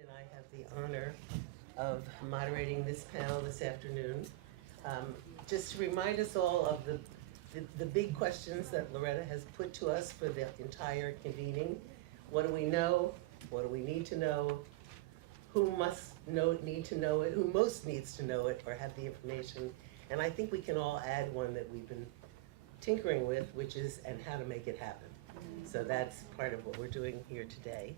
And I have the honor of moderating this panel this afternoon. Just to remind us all of the big questions that Loretta has put to us for the entire convening. What do we know? What do we need to know? Who must need to know it? Who most needs to know it or have the information? And I think we can all add one that we've been tinkering with, which is, and how to make it happen. So that's part of what we're doing here today.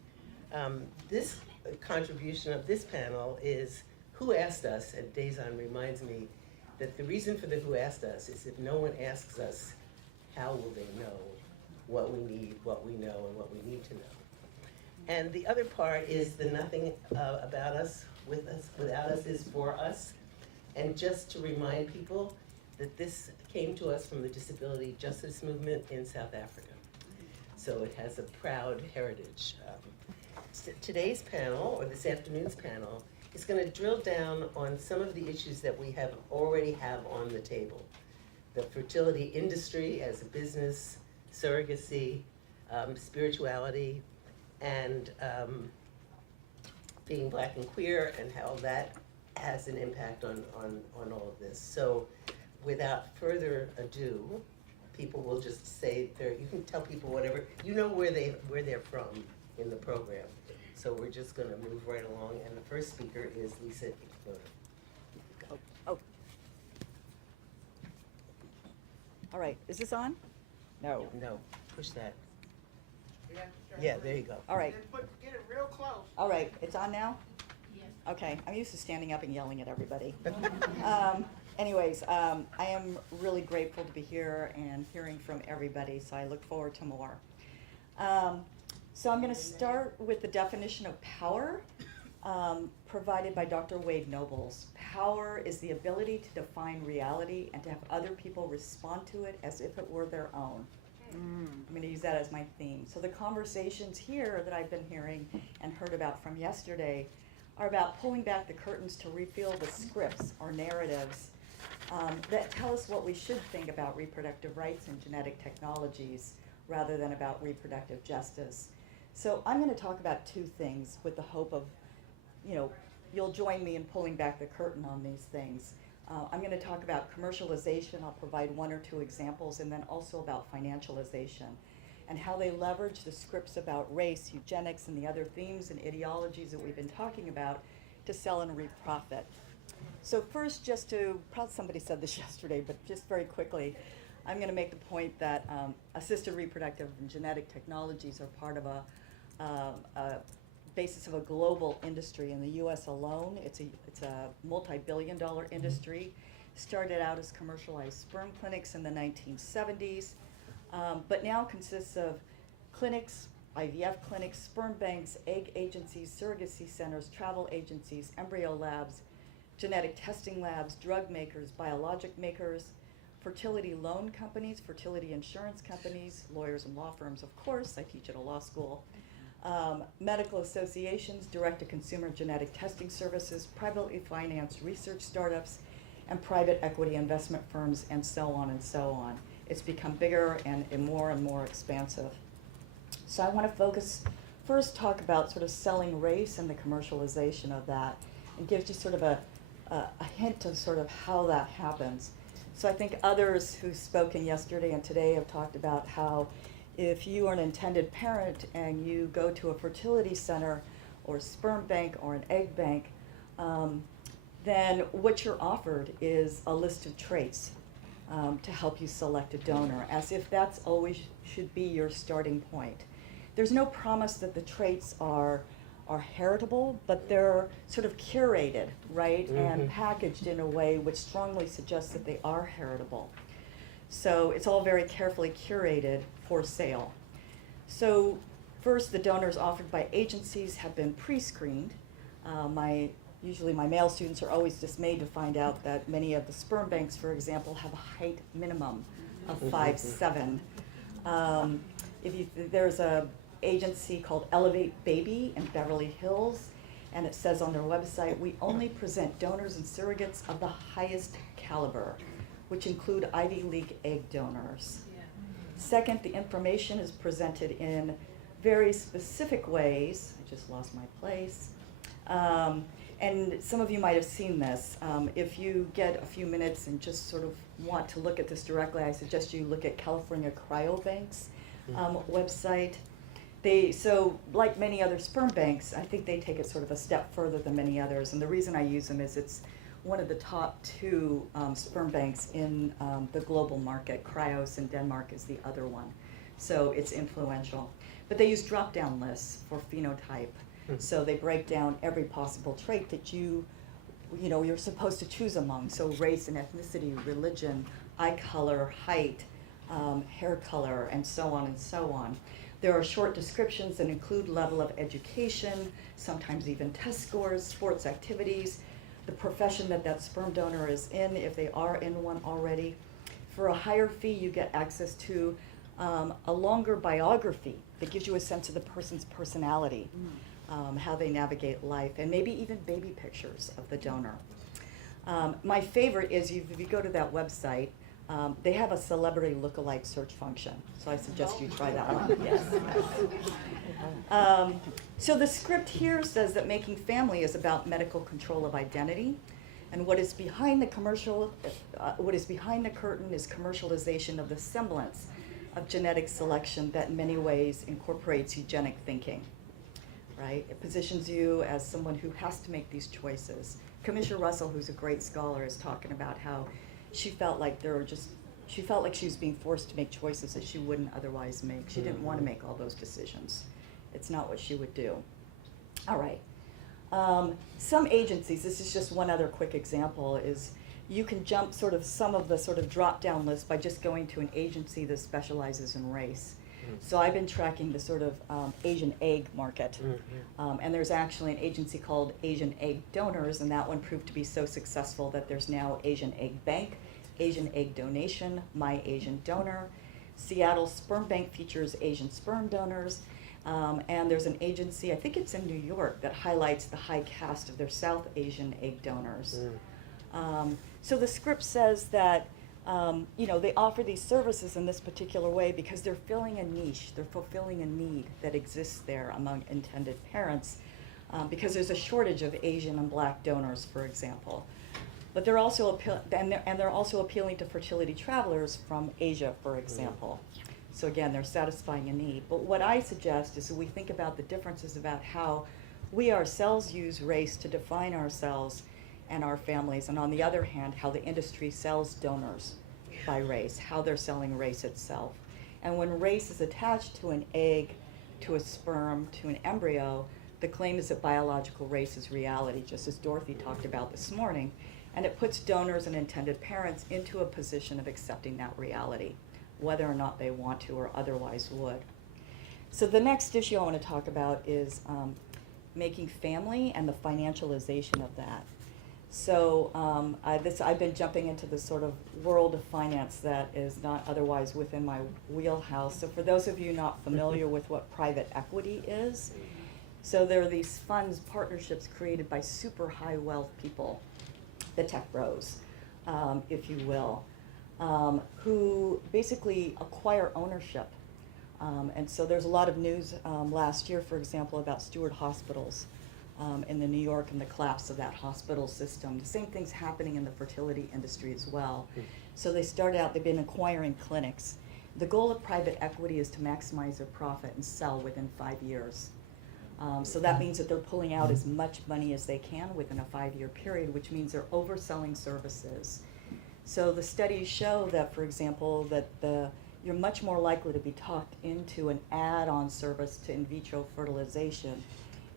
This contribution of this panel is Who Asked Us, and Dazon reminds me that the reason for the Who Asked Us is if no one asks us, how will they know what we need, what we know, and what we need to know? And the other part is the nothing about us, with us, without us is for us. And just to remind people that this came to us from the disability justice movement in South Africa. So it has a proud heritage. Today's panel, or this afternoon's panel, is going to drill down on some of the issues that we already have on the table. The fertility industry as a business, surrogacy, spirituality, and being Black and queer, and how that has an impact on all of this. So without further ado, people will just say, you can tell people whatever, you know where they're from in the program. So we're just going to move right along, and the first speaker is Lisa Ikeboda. Oh. All right, is this on? No. No, push that. Yeah, there you go. All right. Get it real close. All right, it's on now? Yes. Okay, I'm used to standing up and yelling at everybody. Anyways, I am really grateful to be here and hearing from everybody, so I look forward to more. So I'm going to start with the definition of power provided by Dr. Wade Nobles. Power is the ability to define reality and to have other people respond to it as if it were their own. I'm going to use that as my theme. So the conversations here that I've been hearing and heard about from yesterday are about pulling back the curtains to reveal the scripts or narratives that tell us what we should think about reproductive rights and genetic technologies rather than about reproductive justice. So I'm going to talk about two things with the hope of, you'll join me in pulling back the curtain on these things. I'm going to talk about commercialization. I'll provide one or two examples, and then also about financialization and how they leverage the scripts about race, eugenics, and the other themes and ideologies that we've been talking about to sell and reap profit. So first, probably somebody said this yesterday, but just very quickly, I'm going to make the point that assisted reproductive and genetic technologies are part of a basis of a global industry. In the U.S. alone, it's a multi-billion-dollar industry. Started out as commercialized sperm clinics in the 1970s, but now consists of clinics, IVF clinics, sperm banks, egg agencies, surrogacy centers, travel agencies, embryo labs, genetic testing labs, drug makers, biologic makers, fertility loan companies, fertility insurance companies, lawyers and law firms, of course, I teach at a law school, medical associations, direct-to-consumer genetic testing services, privately financed research startups, and private equity investment firms, and so on and so on. It's become bigger and more expansive. So I want to first talk about sort of selling race and the commercialization of that, and give just sort of a hint of sort of how that happens. So I think others who've spoken yesterday and today have talked about how if you are an intended parent and you go to a fertility center or a sperm bank or an egg bank, then what you're offered is a list of traits to help you select a donor, as if that's always should be your starting point. There's no promise that the traits are heritable, but they're sort of curated, right, and packaged in a way which strongly suggests that they are heritable. So it's all very carefully curated for sale. So first, the donors offered by agencies have been pre-screened. Usually my male students are always dismayed to find out that many of the sperm banks, for example, have a height minimum of 5'7". There's a agency called Elevate Baby in Beverly Hills, and it says on their website, we only present donors and surrogates of the highest caliber, which include Ivy League egg donors. Yeah. Second, the information is presented in very specific ways. I just lost my place. And some of you might have seen this. If you get a few minutes and just sort of want to look at this directly, I suggest you look at California Cryobank's website. So like many other sperm banks, I think they take it sort of a step further than many others. And the reason I use them is it's one of the top two sperm banks in the global market. Cryos in Denmark is the other one. So it's influential. But they use drop-down lists for phenotype. So they break down every possible trait that you're supposed to choose among. So race and ethnicity, religion, eye color, height, hair color, and so on and so on. There are short descriptions that include level of education, sometimes even test scores, sports activities, the profession that sperm donor is in, if they are in one already. For a higher fee, you get access to a longer biography that gives you a sense of the person's personality. How they navigate life, and maybe even baby pictures of the donor. My favorite is if you go to that website, they have a celebrity lookalike search function, so I suggest you try that one. Yes. So the script here says that making family is about medical control of identity, and what is behind the curtain is commercialization of the semblance of genetic selection that in many ways incorporates eugenic thinking. Right? It positions you as someone who has to make these choices. Commissioner Russell, who's a great scholar, is talking about how she felt like she was being forced to make choices that she wouldn't otherwise make. She didn't want to make all those decisions. It's not what she would do. All right. Some agencies, this is just one other quick example, is you can jump some of the sort of drop-down list by just going to an agency that specializes in race. So I've been tracking the sort of Asian egg market, and there's actually an agency called Asian Egg Donors, and that one proved to be so successful that there's now Asian Egg Bank, Asian Egg Donation, My Asian Donor. Seattle Sperm Bank features Asian sperm donors, and there's an agency, I think it's in New York, that highlights the high caste of their South Asian egg donors. So the script says that they offer these services in this particular way because they're filling a niche, they're fulfilling a need that exists there among intended parents, because there's a shortage of Asian and Black donors, for example. But they're also they're also appealing to fertility travelers from Asia, for example. So again, they're satisfying a need. But what I suggest is that we think about the differences about how we ourselves use race to define ourselves, and our families, and on the other hand, how the industry sells donors by race, how they're selling race itself. And when race is attached to an egg, to a sperm, to an embryo, the claim is that biological race is reality, just as Dorothy talked about this morning, and it puts donors and intended parents into a position of accepting that reality, whether or not they want to or otherwise would. So the next issue I want to talk about is making family and the financialization of that. So I've been jumping into this sort of world of finance that is not otherwise within my wheelhouse. So for those of you not familiar with what private equity is, so there are these funds, partnerships created by super high wealth people, the tech bros, if you will, who basically acquire ownership. And so there's a lot of news last year, for example, about Steward Hospitals in New York and the collapse of that hospital system. The same thing's happening in the fertility industry as well. So they started out, they've been acquiring clinics. The goal of private equity is to maximize their profit and sell within 5 years. So that means that they're pulling out as much money as they can within a 5-year period, which means they're overselling services. So the studies show that, for example, that you're much more likely to be talked into an add-on service to in vitro fertilization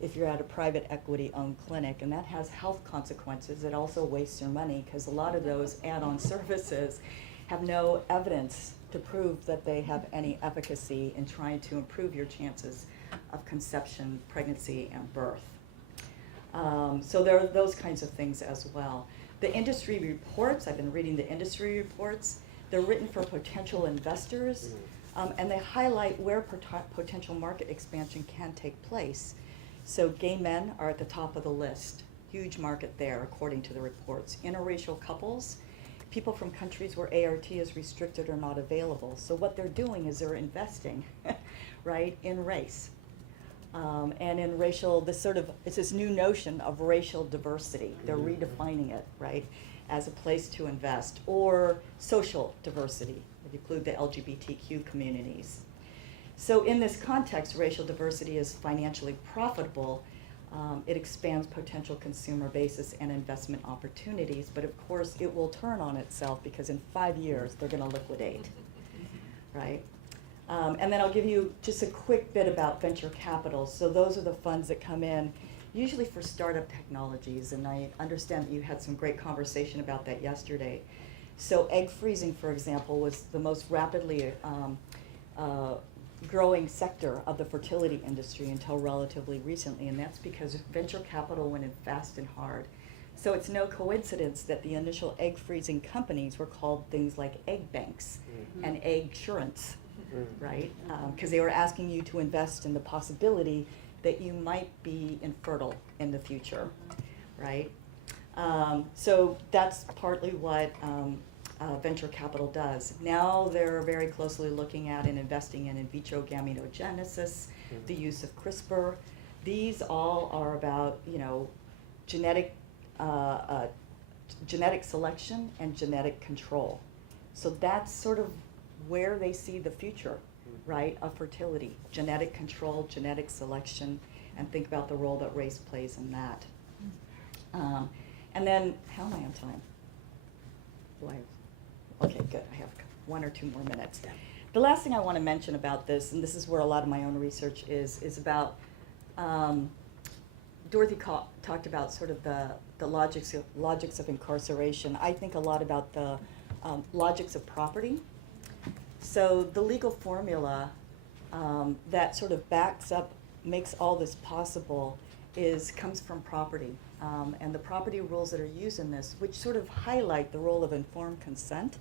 if you're at a private equity-owned clinic, and that has health consequences. It also wastes your money because a lot of those add-on services have no evidence to prove that they have any efficacy in trying to improve your chances of conception, pregnancy, and birth. So there are those kinds of things as well. The industry reports, I've been reading the industry reports, they're written for potential investors, and they highlight where potential market expansion can take place. So gay men are at the top of the list, huge market there according to the reports. Interracial couples, people from countries where ART is restricted or not available. So what they're doing is they're investing, right, in race. And in racial, it's this new notion of racial diversity. They're redefining it, right, as a place to invest, or social diversity, if you include the LGBTQ communities. So in this context, racial diversity is financially profitable. It expands potential consumer bases and investment opportunities, but of course it will turn on itself because in 5 years they're going to liquidate, right? And then I'll give you just a quick bit about venture capital. So those are the funds that come in, usually for startup technologies, and I understand that you had some great conversation about that yesterday. So egg freezing, for example, was the most rapidly growing sector of the fertility industry until relatively recently, and that's because venture capital went in fast and hard. So it's no coincidence that the initial egg freezing companies were called things like egg banks and eggsurance, right? Because they were asking you to invest in the possibility that you might be infertile in the future, right? So that's partly what venture capital does. Now they're very closely looking at and investing in vitro gametogenesis, the use of CRISPR. These all are about, genetic selection and genetic control. So that's sort of where they see the future, right, of fertility. Genetic control, genetic selection, and think about the role that race plays in that. And then, how am I on time? Okay, good. I have 1 or 2 more minutes. The last thing I want to mention about this, and this is where a lot of my own research is about, Dorothy talked about sort of the logics of incarceration. I think a lot about the logics of property. So the legal formula that sort of makes all this possible comes from property. And the property rules that are used in this, which sort of highlight the role of informed consent,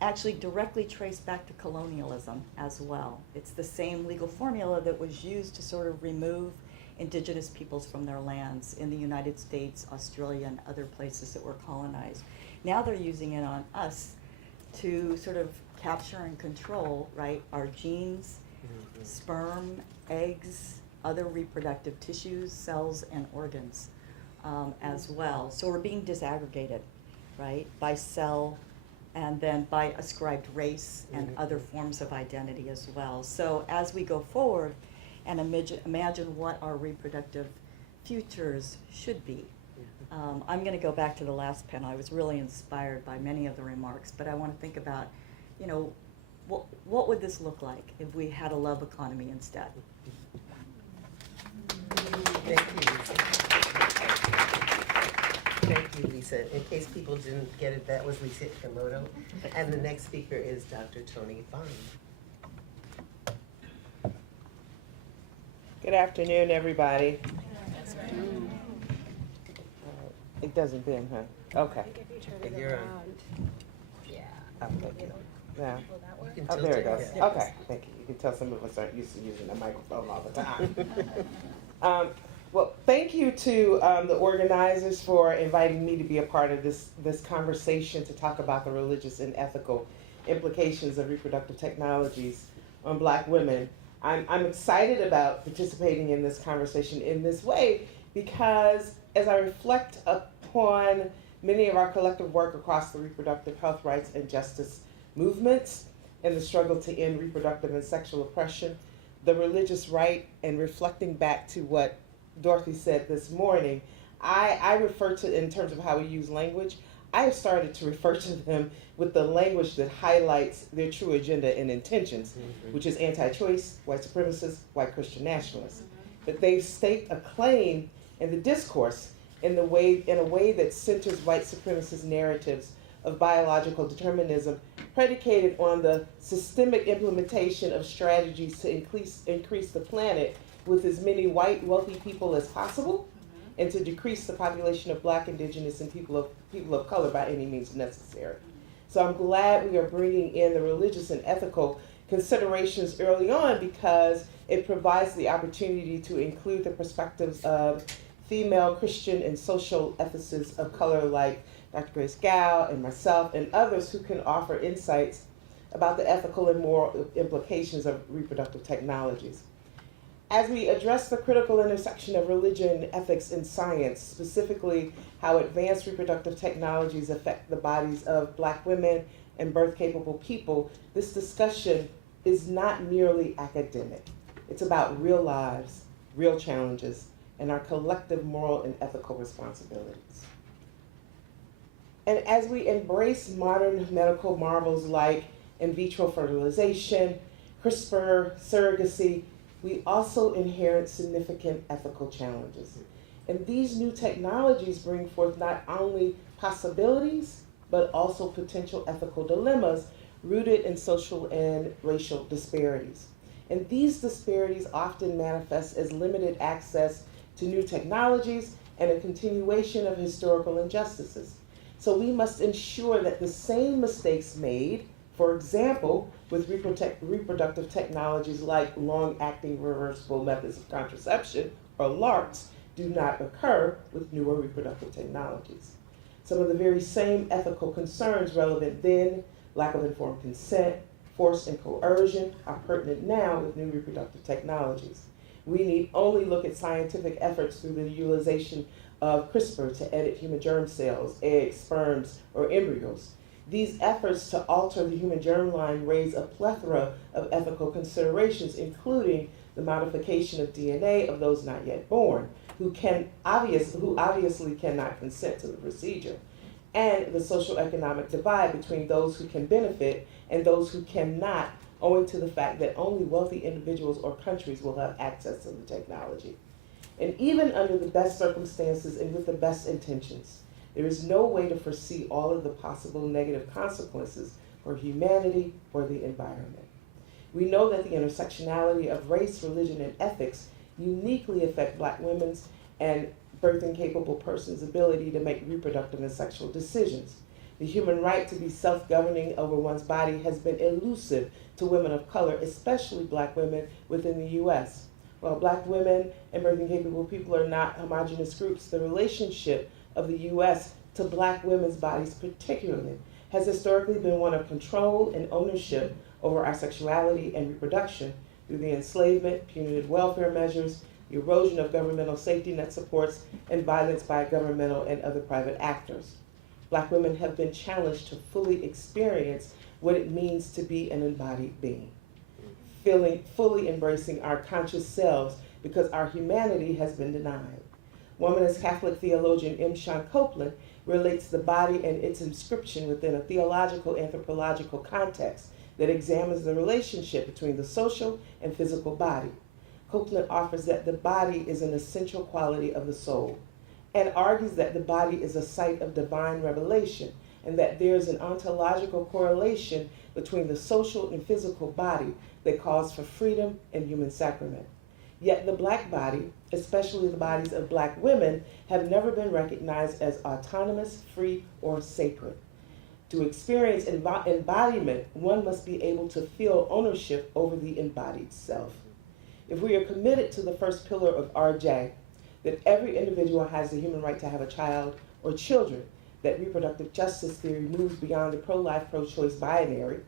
actually directly trace back to colonialism as well. It's the same legal formula that was used to sort of remove indigenous peoples from their lands in the United States, Australia, and other places that were colonized. Now they're using it on us to sort of capture and control, right, our genes, sperm, eggs, other reproductive tissues, cells, and organs as well. So we're being disaggregated, right, by cell and then by ascribed race and other forms of identity as well. So as we go forward and imagine what our reproductive futures should be, I'm going to go back to the last panel. I was really inspired by many of the remarks, but I want to think about, you know, what would this look like if we had a love economy instead? Thank you, Lisa. Thank you, Lisa. In case people didn't get it, that was Lisa Ikamoto. And the next speaker is Dr. Tony Fung. Good afternoon, everybody. It doesn't bend, huh? Okay. If you're on, Okay. Yeah. you can Oh, tilt there it goes. yeah. Okay, thank you. You can tell some of us aren't used to using a microphone all the time. Well, thank you to the organizers for inviting me to be a part of this conversation to talk about the religious and ethical implications of reproductive technologies on Black women. I'm excited about participating in this conversation in this way because as I reflect upon many of our collective work across the reproductive health rights and justice movements and the struggle to end reproductive and sexual oppression, the religious right, and reflecting back to what Dorothy said this morning, I refer to, in terms of how we use language, I have started to refer to them with the language that highlights their true agenda and intentions, which is anti-choice, white supremacists, white Christian nationalists. But they've staked a claim in the discourse in a way that centers white supremacist narratives of biological determinism predicated on the systemic implementation of strategies to increase the planet with as many white wealthy people as possible and to decrease the population of Black, Indigenous, and people of color by any means necessary. So I'm glad we are bringing in the religious and ethical considerations early on because it provides the opportunity to include the perspectives of female Christian and social ethicists of color like Dr. Grace Gow and myself and others who can offer insights about the ethical and moral implications of reproductive technologies. As we address the critical intersection of religion, ethics, and science, specifically how advanced reproductive technologies affect the bodies of Black women and birth-capable people, this discussion is not merely academic. It's about real lives, real challenges, and our collective moral and ethical responsibilities. And as we embrace modern medical marvels like in vitro fertilization, CRISPR, surrogacy, we also inherit significant ethical challenges. And these new technologies bring forth not only possibilities, but also potential ethical dilemmas rooted in social and racial disparities. And these disparities often manifest as limited access to new technologies and a continuation of historical injustices. So we must ensure that the same mistakes made, for example, with reproductive technologies like long-acting reversible methods of contraception, or LARCs, do not occur with newer reproductive technologies. Some of the very same ethical concerns relevant then, lack of informed consent, force and coercion, are pertinent now with new reproductive technologies. We need only look at scientific efforts through the utilization of CRISPR to edit human germ cells, eggs, sperms, or embryos. These efforts to alter the human germline raise a plethora of ethical considerations, including the modification of DNA of those not yet born, who obviously cannot consent to the procedure, and the social economic divide between those who can benefit and those who cannot, owing to the fact that only wealthy individuals or countries will have access to the technology. And even under the best circumstances and with the best intentions, there is no way to foresee all of the possible negative consequences for humanity or the environment. We know that the intersectionality of race, religion, and ethics uniquely affect Black women's and birthing-capable persons' ability to make reproductive and sexual decisions. The human right to be self-governing over one's body has been elusive to women of color, especially Black women within the U.S. While Black women and birthing-capable people are not homogenous groups, the relationship of the U.S. to Black women's bodies particularly has historically been one of control and ownership over our sexuality and reproduction through the enslavement, punitive welfare measures, the erosion of governmental safety net supports, and violence by governmental and other private actors. Black women have been challenged to fully experience what it means to be an embodied being, fully embracing our conscious selves because our humanity has been denied. Womanist Catholic theologian M. Sean Copeland relates the body and its inscription within a theological anthropological context that examines the relationship between the social and physical body. Copeland offers that the body is an essential quality of the soul and argues that the body is a site of divine revelation and that there is an ontological correlation between the social and physical body that calls for freedom and human sacrament. Yet the Black body, especially the bodies of Black women, have never been recognized as autonomous, free, or sacred. To experience embodiment, one must be able to feel ownership over the embodied self. If we are committed to the first pillar of RJ, that every individual has the human right to have a child or children, that reproductive justice theory moves beyond the pro-life, pro-choice binary,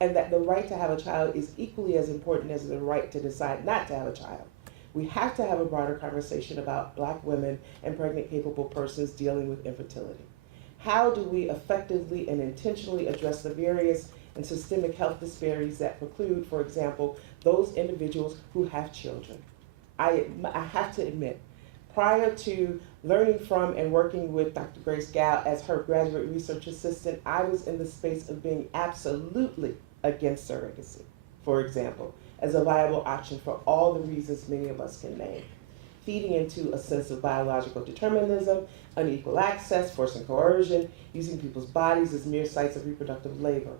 and that the right to have a child is equally as important as the right to decide not to have a child, we have to have a broader conversation about Black women and pregnant capable persons dealing with infertility. How do we effectively and intentionally address the various and systemic health disparities that preclude, for example, those individuals who have children? I have to admit, prior to learning from and working with Dr. Grace Gow as her graduate research assistant, I was in the space of being absolutely against surrogacy, for example, as a viable option for all the reasons many of us can name, feeding into a sense of biological determinism, unequal access, force and coercion, using people's bodies as mere sites of reproductive labor.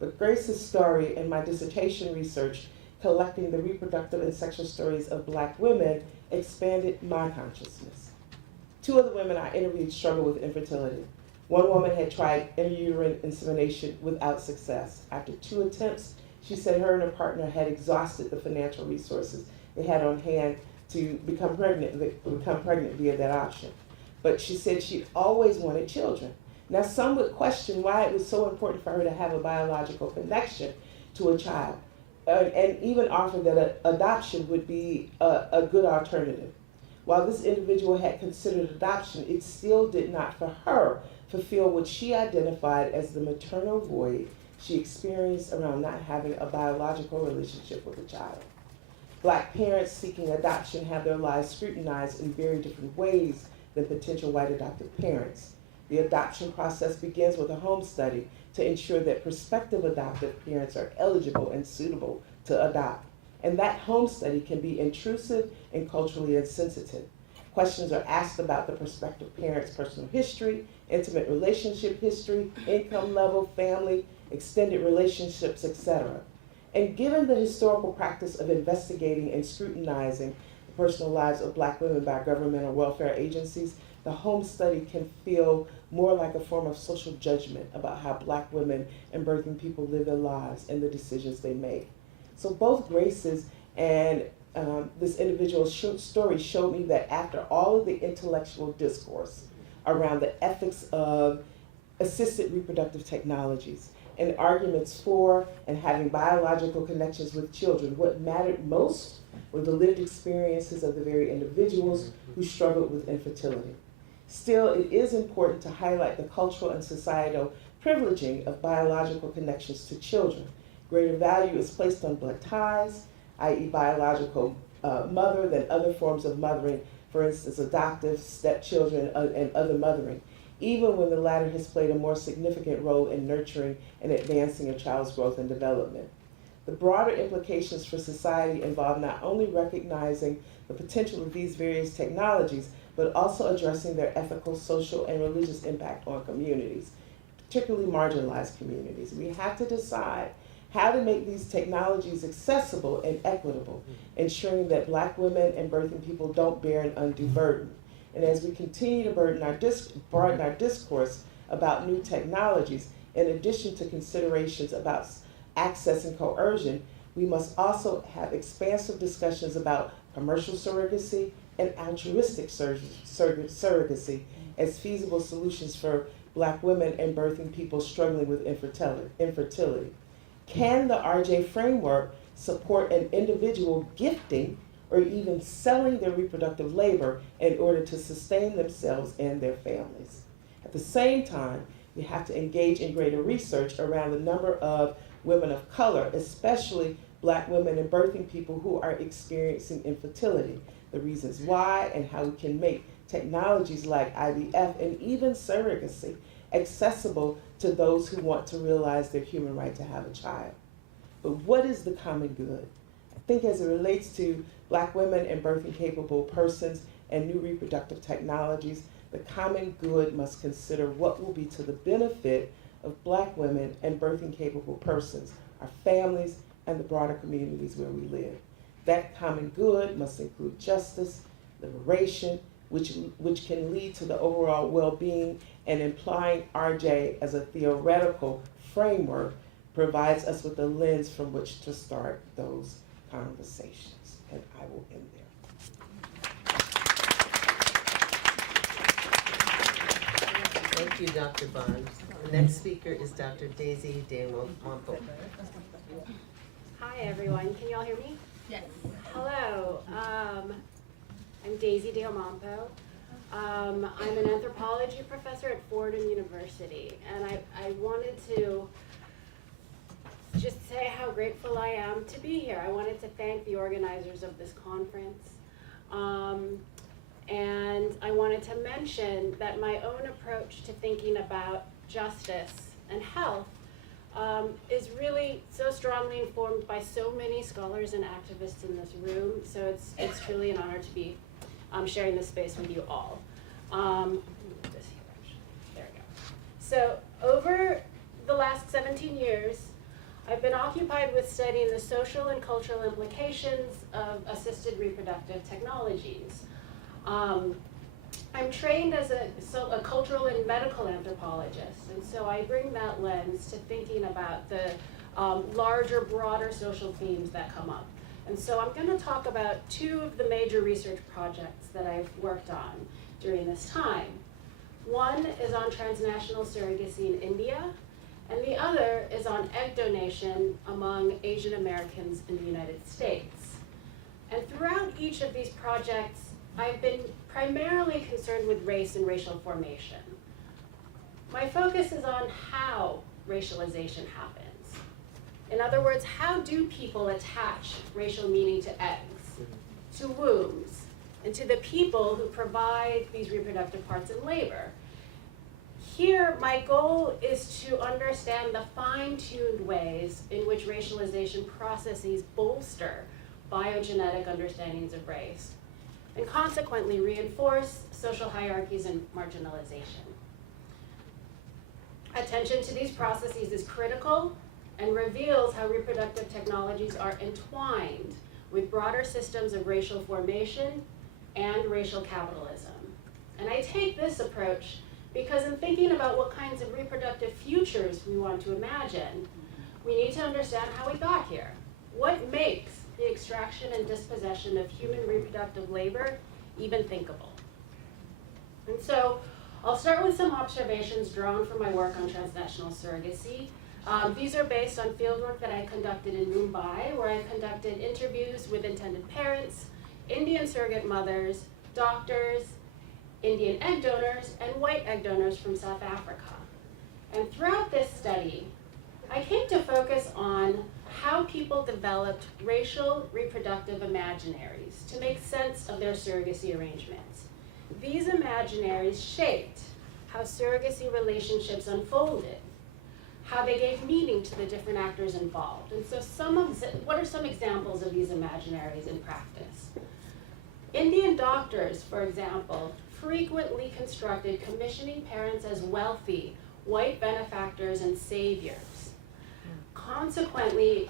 But Grace's story and my dissertation research collecting the reproductive and sexual stories of Black women expanded my consciousness. Two of the women I interviewed struggled with infertility. One woman had tried intrauterine insemination without success. After 2 attempts, she said her and her partner had exhausted the financial resources they had on hand to become pregnant via that option. But she said she'd always wanted children. Now, some would question why it was so important for her to have a biological connection to a child, and even offer that adoption would be a good alternative. While this individual had considered adoption, it still did not, for her, fulfill what she identified as the maternal void she experienced around not having a biological relationship with a child. Black parents seeking adoption have their lives scrutinized in very different ways than potential white adoptive parents. The adoption process begins with a home study to ensure that prospective adoptive parents are eligible and suitable to adopt. And that home study can be intrusive and culturally insensitive. Questions are asked about the prospective parent's personal history, intimate relationship history, income level, family, extended relationships, etc. And given the historical practice of investigating and scrutinizing the personal lives of Black women by governmental welfare agencies, the home study can feel more like a form of social judgment about how Black women and birthing people live their lives and the decisions they make. So both Grace's and this individual's story showed me that after all of the intellectual discourse around the ethics of assisted reproductive technologies and arguments for and having biological connections with children, what mattered most were the lived experiences of the very individuals who struggled with infertility. Still, it is important to highlight the cultural and societal privileging of biological connections to children. Greater value is placed on blood ties, i.e. biological mother, than other forms of mothering, for instance, adoptive, stepchildren, and other mothering, even when the latter has played a more significant role in nurturing and advancing a child's growth and development. The broader implications for society involve not only recognizing the potential of these various technologies, but also addressing their ethical, social, and religious impact on communities, particularly marginalized communities. We have to decide how to make these technologies accessible and equitable, ensuring that Black women and birthing people don't bear an undue burden. And as we continue to broaden our discourse about new technologies, in addition to considerations about access and coercion, we must also have expansive discussions about commercial surrogacy and altruistic surrogacy as feasible solutions for Black women and birthing people struggling with infertility. Can the RJ framework support an individual gifting or even selling their reproductive labor in order to sustain themselves and their families? At the same time, we have to engage in greater research around the number of women of color, especially Black women and birthing people who are experiencing infertility, the reasons why, and how we can make technologies like IVF and even surrogacy accessible to those who want to realize their human right to have a child. But what is the common good? I think as it relates to Black women and birthing capable persons and new reproductive technologies, the common good must consider what will be to the benefit of Black women and birthing capable persons, our families, and the broader communities where we live. That common good must include justice, liberation, which can lead to the overall well-being, and implying RJ as a theoretical framework provides us with a lens from which to start those conversations. And I will end there. Thank you, Dr. Bond. The next speaker is Dr. Daisy DeMompo. Hi, everyone. Can you all hear me? Yes. Hello. I'm Daisy DeMompo. I'm an anthropology professor at Fordham University, and I wanted to just say how grateful I am to be here. I wanted to thank the organizers of this conference. And I wanted to mention that my own approach to thinking about justice and health is really so strongly informed by so many scholars and activists in this room. So it's truly an honor to be sharing this space with you all. There we go. So over the last 17 years, I've been occupied with studying the social and cultural implications of assisted reproductive technologies. I'm trained as a cultural and medical anthropologist, and so I bring that lens to thinking about the larger, broader social themes that come up. And so I'm going to talk about two of the major research projects that I've worked on during this time. One is on transnational surrogacy in India, and the other is on egg donation among Asian Americans in the United States. And throughout each of these projects, I've been primarily concerned with race and racial formation. My focus is on how racialization happens. In other words, how do people attach racial meaning to eggs, to wombs, and to the people who provide these reproductive parts in labor? Here, my goal is to understand the fine-tuned ways in which racialization processes bolster biogenetic understandings of race, and consequently reinforce social hierarchies and marginalization. Attention to these processes is critical and reveals how reproductive technologies are entwined with broader systems of racial formation and racial capitalism. And I take this approach because in thinking about what kinds of reproductive futures we want to imagine, we need to understand how we got here. What makes the extraction and dispossession of human reproductive labor even thinkable? And so I'll start with some observations drawn from my work on transnational surrogacy. These are based on fieldwork that I conducted in Mumbai, where I conducted interviews with intended parents, Indian surrogate mothers, doctors, Indian egg donors, and white egg donors from South Africa. And throughout this study, I came to focus on how people developed racial reproductive imaginaries to make sense of their surrogacy arrangements. These imaginaries shaped how surrogacy relationships unfolded, how they gave meaning to the different actors involved. And so what are some examples of these imaginaries in practice? Indian doctors, for example, frequently constructed commissioning parents as wealthy, white benefactors and saviors. Consequently,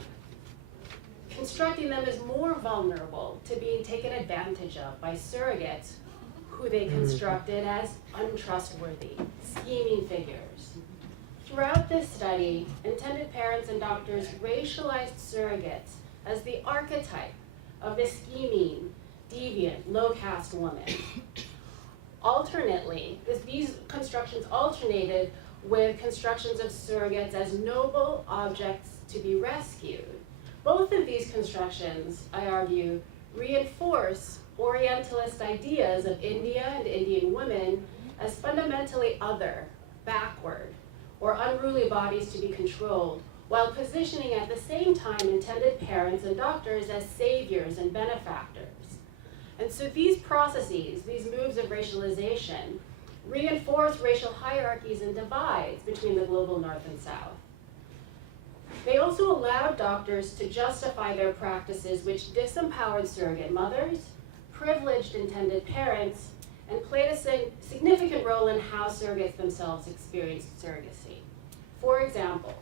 constructing them as more vulnerable to being taken advantage of by surrogates who they constructed as untrustworthy, scheming figures. Throughout this study, intended parents and doctors racialized surrogates as the archetype of the scheming, deviant, low-caste woman. Alternately, these constructions alternated with constructions of surrogates as noble objects to be rescued. Both of these constructions, I argue, reinforce Orientalist ideas of India and Indian women as fundamentally other, backward, or unruly bodies to be controlled, while positioning at the same time intended parents and doctors as saviors and benefactors. And so these processes, these moves of racialization, reinforce racial hierarchies and divides between the global North and South. They also allowed doctors to justify their practices which disempowered surrogate mothers, privileged intended parents, and played a significant role in how surrogates themselves experienced surrogacy. For example,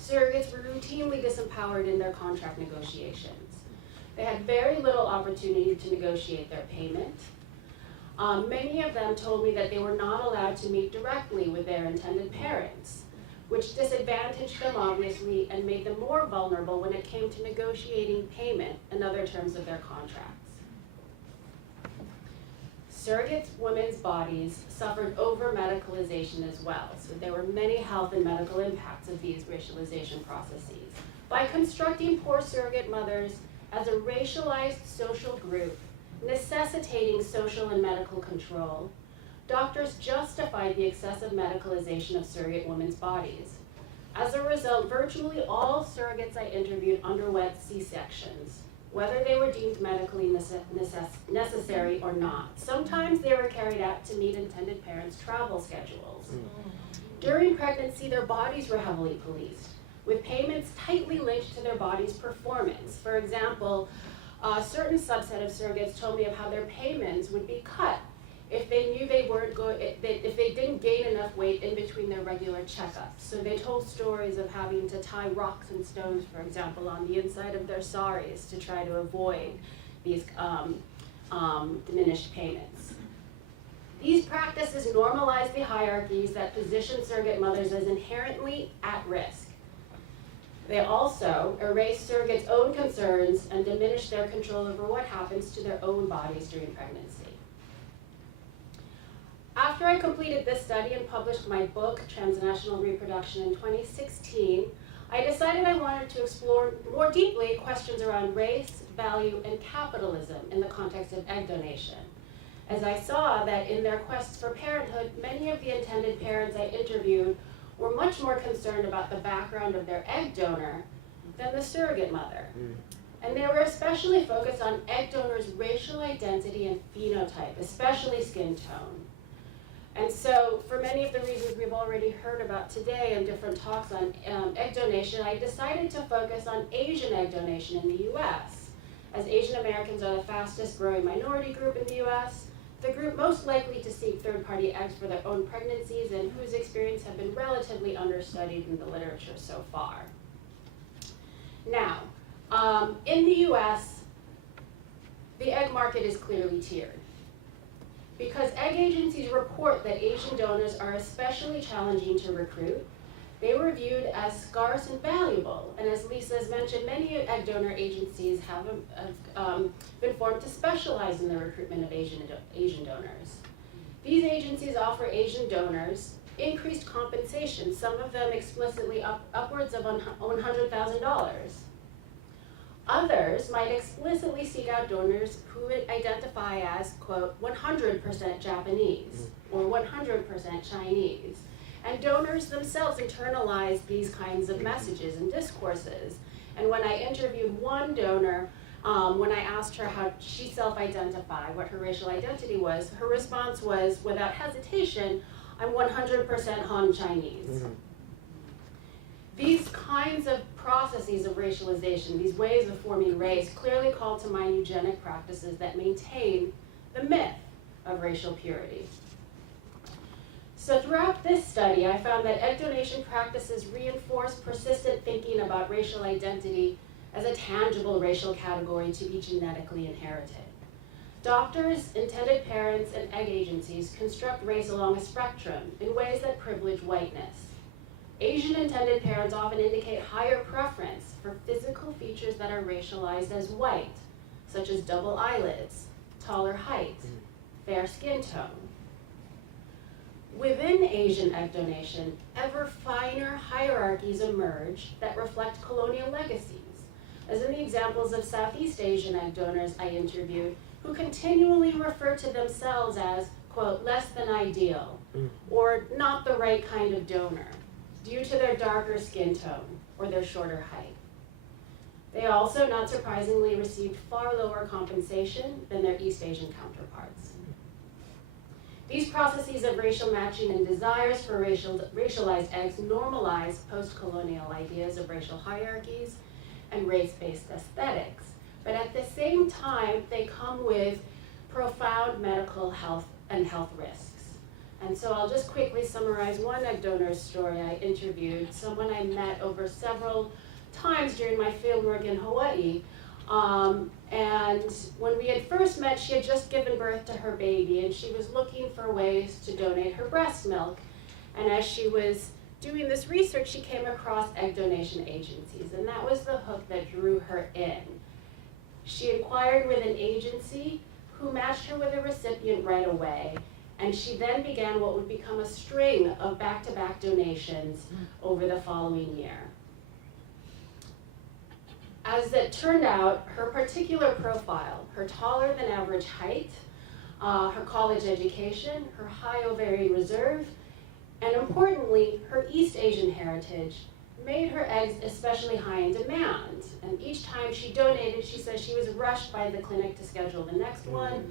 surrogates were routinely disempowered in their contract negotiations. They had very little opportunity to negotiate their payment. Many of them told me that they were not allowed to meet directly with their intended parents, which disadvantaged them obviously and made them more vulnerable when it came to negotiating payment and other terms of their contracts. Surrogate women's bodies suffered over-medicalization as well, so there were many health and medical impacts of these racialization processes. By constructing poor surrogate mothers as a racialized social group, necessitating social and medical control, doctors justified the excessive medicalization of surrogate women's bodies. As a result, virtually all surrogates I interviewed underwent C-sections, whether they were deemed medically necessary or not. Sometimes they were carried out to meet intended parents' travel schedules. During pregnancy, their bodies were heavily policed, with payments tightly linked to their body's performance. For example, a certain subset of surrogates told me of how their payments would be cut if they knew they weren't if they didn't gain enough weight in between their regular checkups. So they told stories of having to tie rocks and stones, for example, on the inside of their saris to try to avoid these diminished payments. These practices normalize the hierarchies that position surrogate mothers as inherently at risk. They also erase surrogates' own concerns and diminish their control over what happens to their own bodies during pregnancy. After I completed this study and published my book, Transnational Reproduction, in 2016, I decided I wanted to explore more deeply questions around race, value, and capitalism in the context of egg donation, as I saw that in their quests for parenthood, many of the intended parents I interviewed were much more concerned about the background of their egg donor than the surrogate mother. And they were especially focused on egg donors' racial identity and phenotype, especially skin tone. And so, for many of the reasons we've already heard about today in different talks on egg donation, I decided to focus on Asian egg donation in the US, as Asian Americans are the fastest growing minority group in the US, the group most likely to seek third-party eggs for their own pregnancies and whose experience have been relatively understudied in the literature so far. Now, in the US, the egg market is clearly tiered. Because egg agencies report that Asian donors are especially challenging to recruit, they were viewed as scarce and valuable. And as Lisa has mentioned, many egg donor agencies have been formed to specialize in the recruitment of Asian donors. These agencies offer Asian donors increased compensation, some of them explicitly upwards of $100,000. Others might explicitly seek out donors who would identify as, quote, 100% Japanese or 100% Chinese. And donors themselves internalize these kinds of messages and discourses. And when I interviewed one donor, when I asked her how she self-identified, what her racial identity was, her response was, without hesitation, I'm 100% Han Chinese. These kinds of processes of racialization, these ways of forming race, clearly call to mind eugenic practices that maintain the myth of racial purity. So throughout this study, I found that egg donation practices reinforce persistent thinking about racial identity as a tangible racial category to be genetically inherited. Doctors, intended parents, and egg agencies construct race along a spectrum in ways that privilege whiteness. Asian intended parents often indicate higher preference for physical features that are racialized as white, such as double eyelids, taller height, fair skin tone. Within Asian egg donation, ever finer hierarchies emerge that reflect colonial legacies, as in the examples of Southeast Asian egg donors I interviewed, who continually refer to themselves as, quote, less than ideal, or not the right kind of donor, due to their darker skin tone or their shorter height. They also, not surprisingly, received far lower compensation than their East Asian counterparts. These processes of racial matching and desires for racialized eggs normalize post-colonial ideas of racial hierarchies and race-based aesthetics. But at the same time, they come with profound medical health and health risks. And so I'll just quickly summarize one egg donor's story I interviewed, someone I met over several times during my fieldwork in Hawaii. And when we had first met, she had just given birth to her baby, and she was looking for ways to donate her breast milk. And as she was doing this research, she came across egg donation agencies, and that was the hook that drew her in. She inquired with an agency who matched her with a recipient right away, and she then began what would become a string of back-to-back donations over the following year. As it turned out, her particular profile, her taller than average height, her college education, her high ovarian reserve, and importantly, her East Asian heritage made her eggs especially high in demand. And each time she donated, she says she was rushed by the clinic to schedule the next one.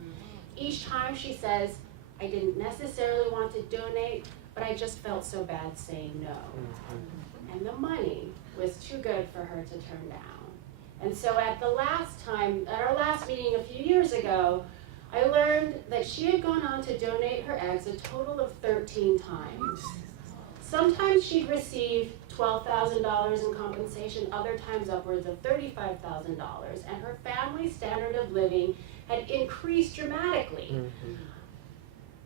Each time she says, I didn't necessarily want to donate, but I just felt so bad saying no. And the money was too good for her to turn down. And so at our last meeting a few years ago, I learned that she had gone on to donate her eggs a total of 13 times. Sometimes she'd receive $12,000 in compensation, other times upwards of $35,000, and her family's standard of living had increased dramatically.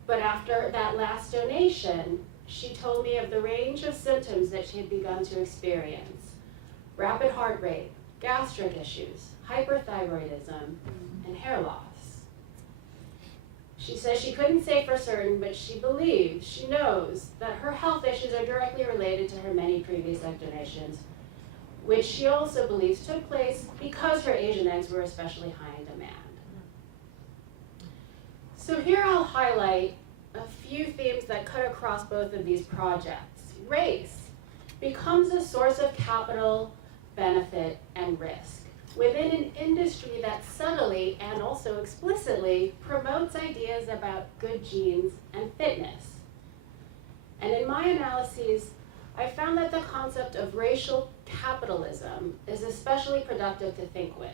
But after that last donation, she told me of the range of symptoms that she had begun to experience: rapid heart rate, gastric issues, hyperthyroidism, and hair loss. She says she couldn't say for certain, but she believes, she knows, that her health issues are directly related to her many previous egg donations, which she also believes took place because her Asian eggs were especially high in demand. So here I'll highlight a few themes that cut across both of these projects. Race becomes a source of capital, benefit, and risk within an industry that subtly and also explicitly promotes ideas about good genes and fitness. And in my analyses, I found that the concept of racial capitalism is especially productive to think with.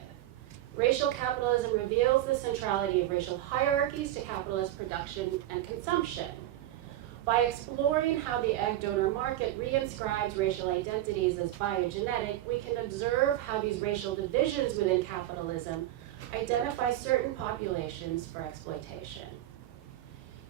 Racial capitalism reveals the centrality of racial hierarchies to capitalist production and consumption. By exploring how the egg donor market reinscribes racial identities as biogenetic, we can observe how these racial divisions within capitalism identify certain populations for exploitation.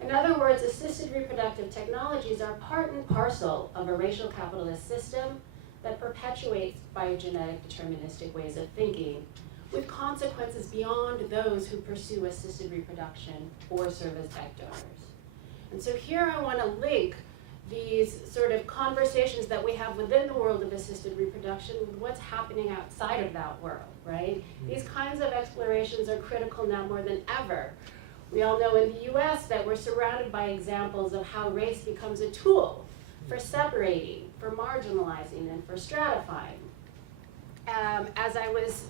In other words, assisted reproductive technologies are part and parcel of a racial capitalist system that perpetuates biogenetic deterministic ways of thinking, with consequences beyond those who pursue assisted reproduction or serve as egg donors. And so here I want to link these sort of conversations that we have within the world of assisted reproduction with what's happening outside of that world, right? These kinds of explorations are critical now more than ever. We all know in the US that we're surrounded by examples of how race becomes a tool for separating, for marginalizing, and for stratifying. As I was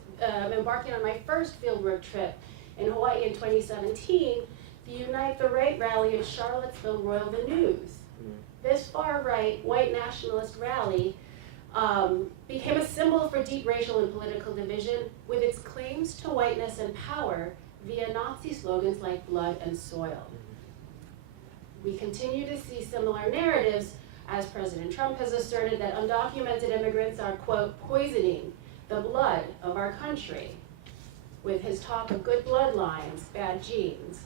embarking on my first fieldwork trip in Hawaii in 2017, the Unite the Right rally in Charlottesville roiled the news. This far-right white nationalist rally became a symbol for deep racial and political division with its claims to whiteness and power via Nazi slogans like blood and soil. We continue to see similar narratives as President Trump has asserted that undocumented immigrants are, quote, poisoning the blood of our country with his talk of good bloodlines, bad genes.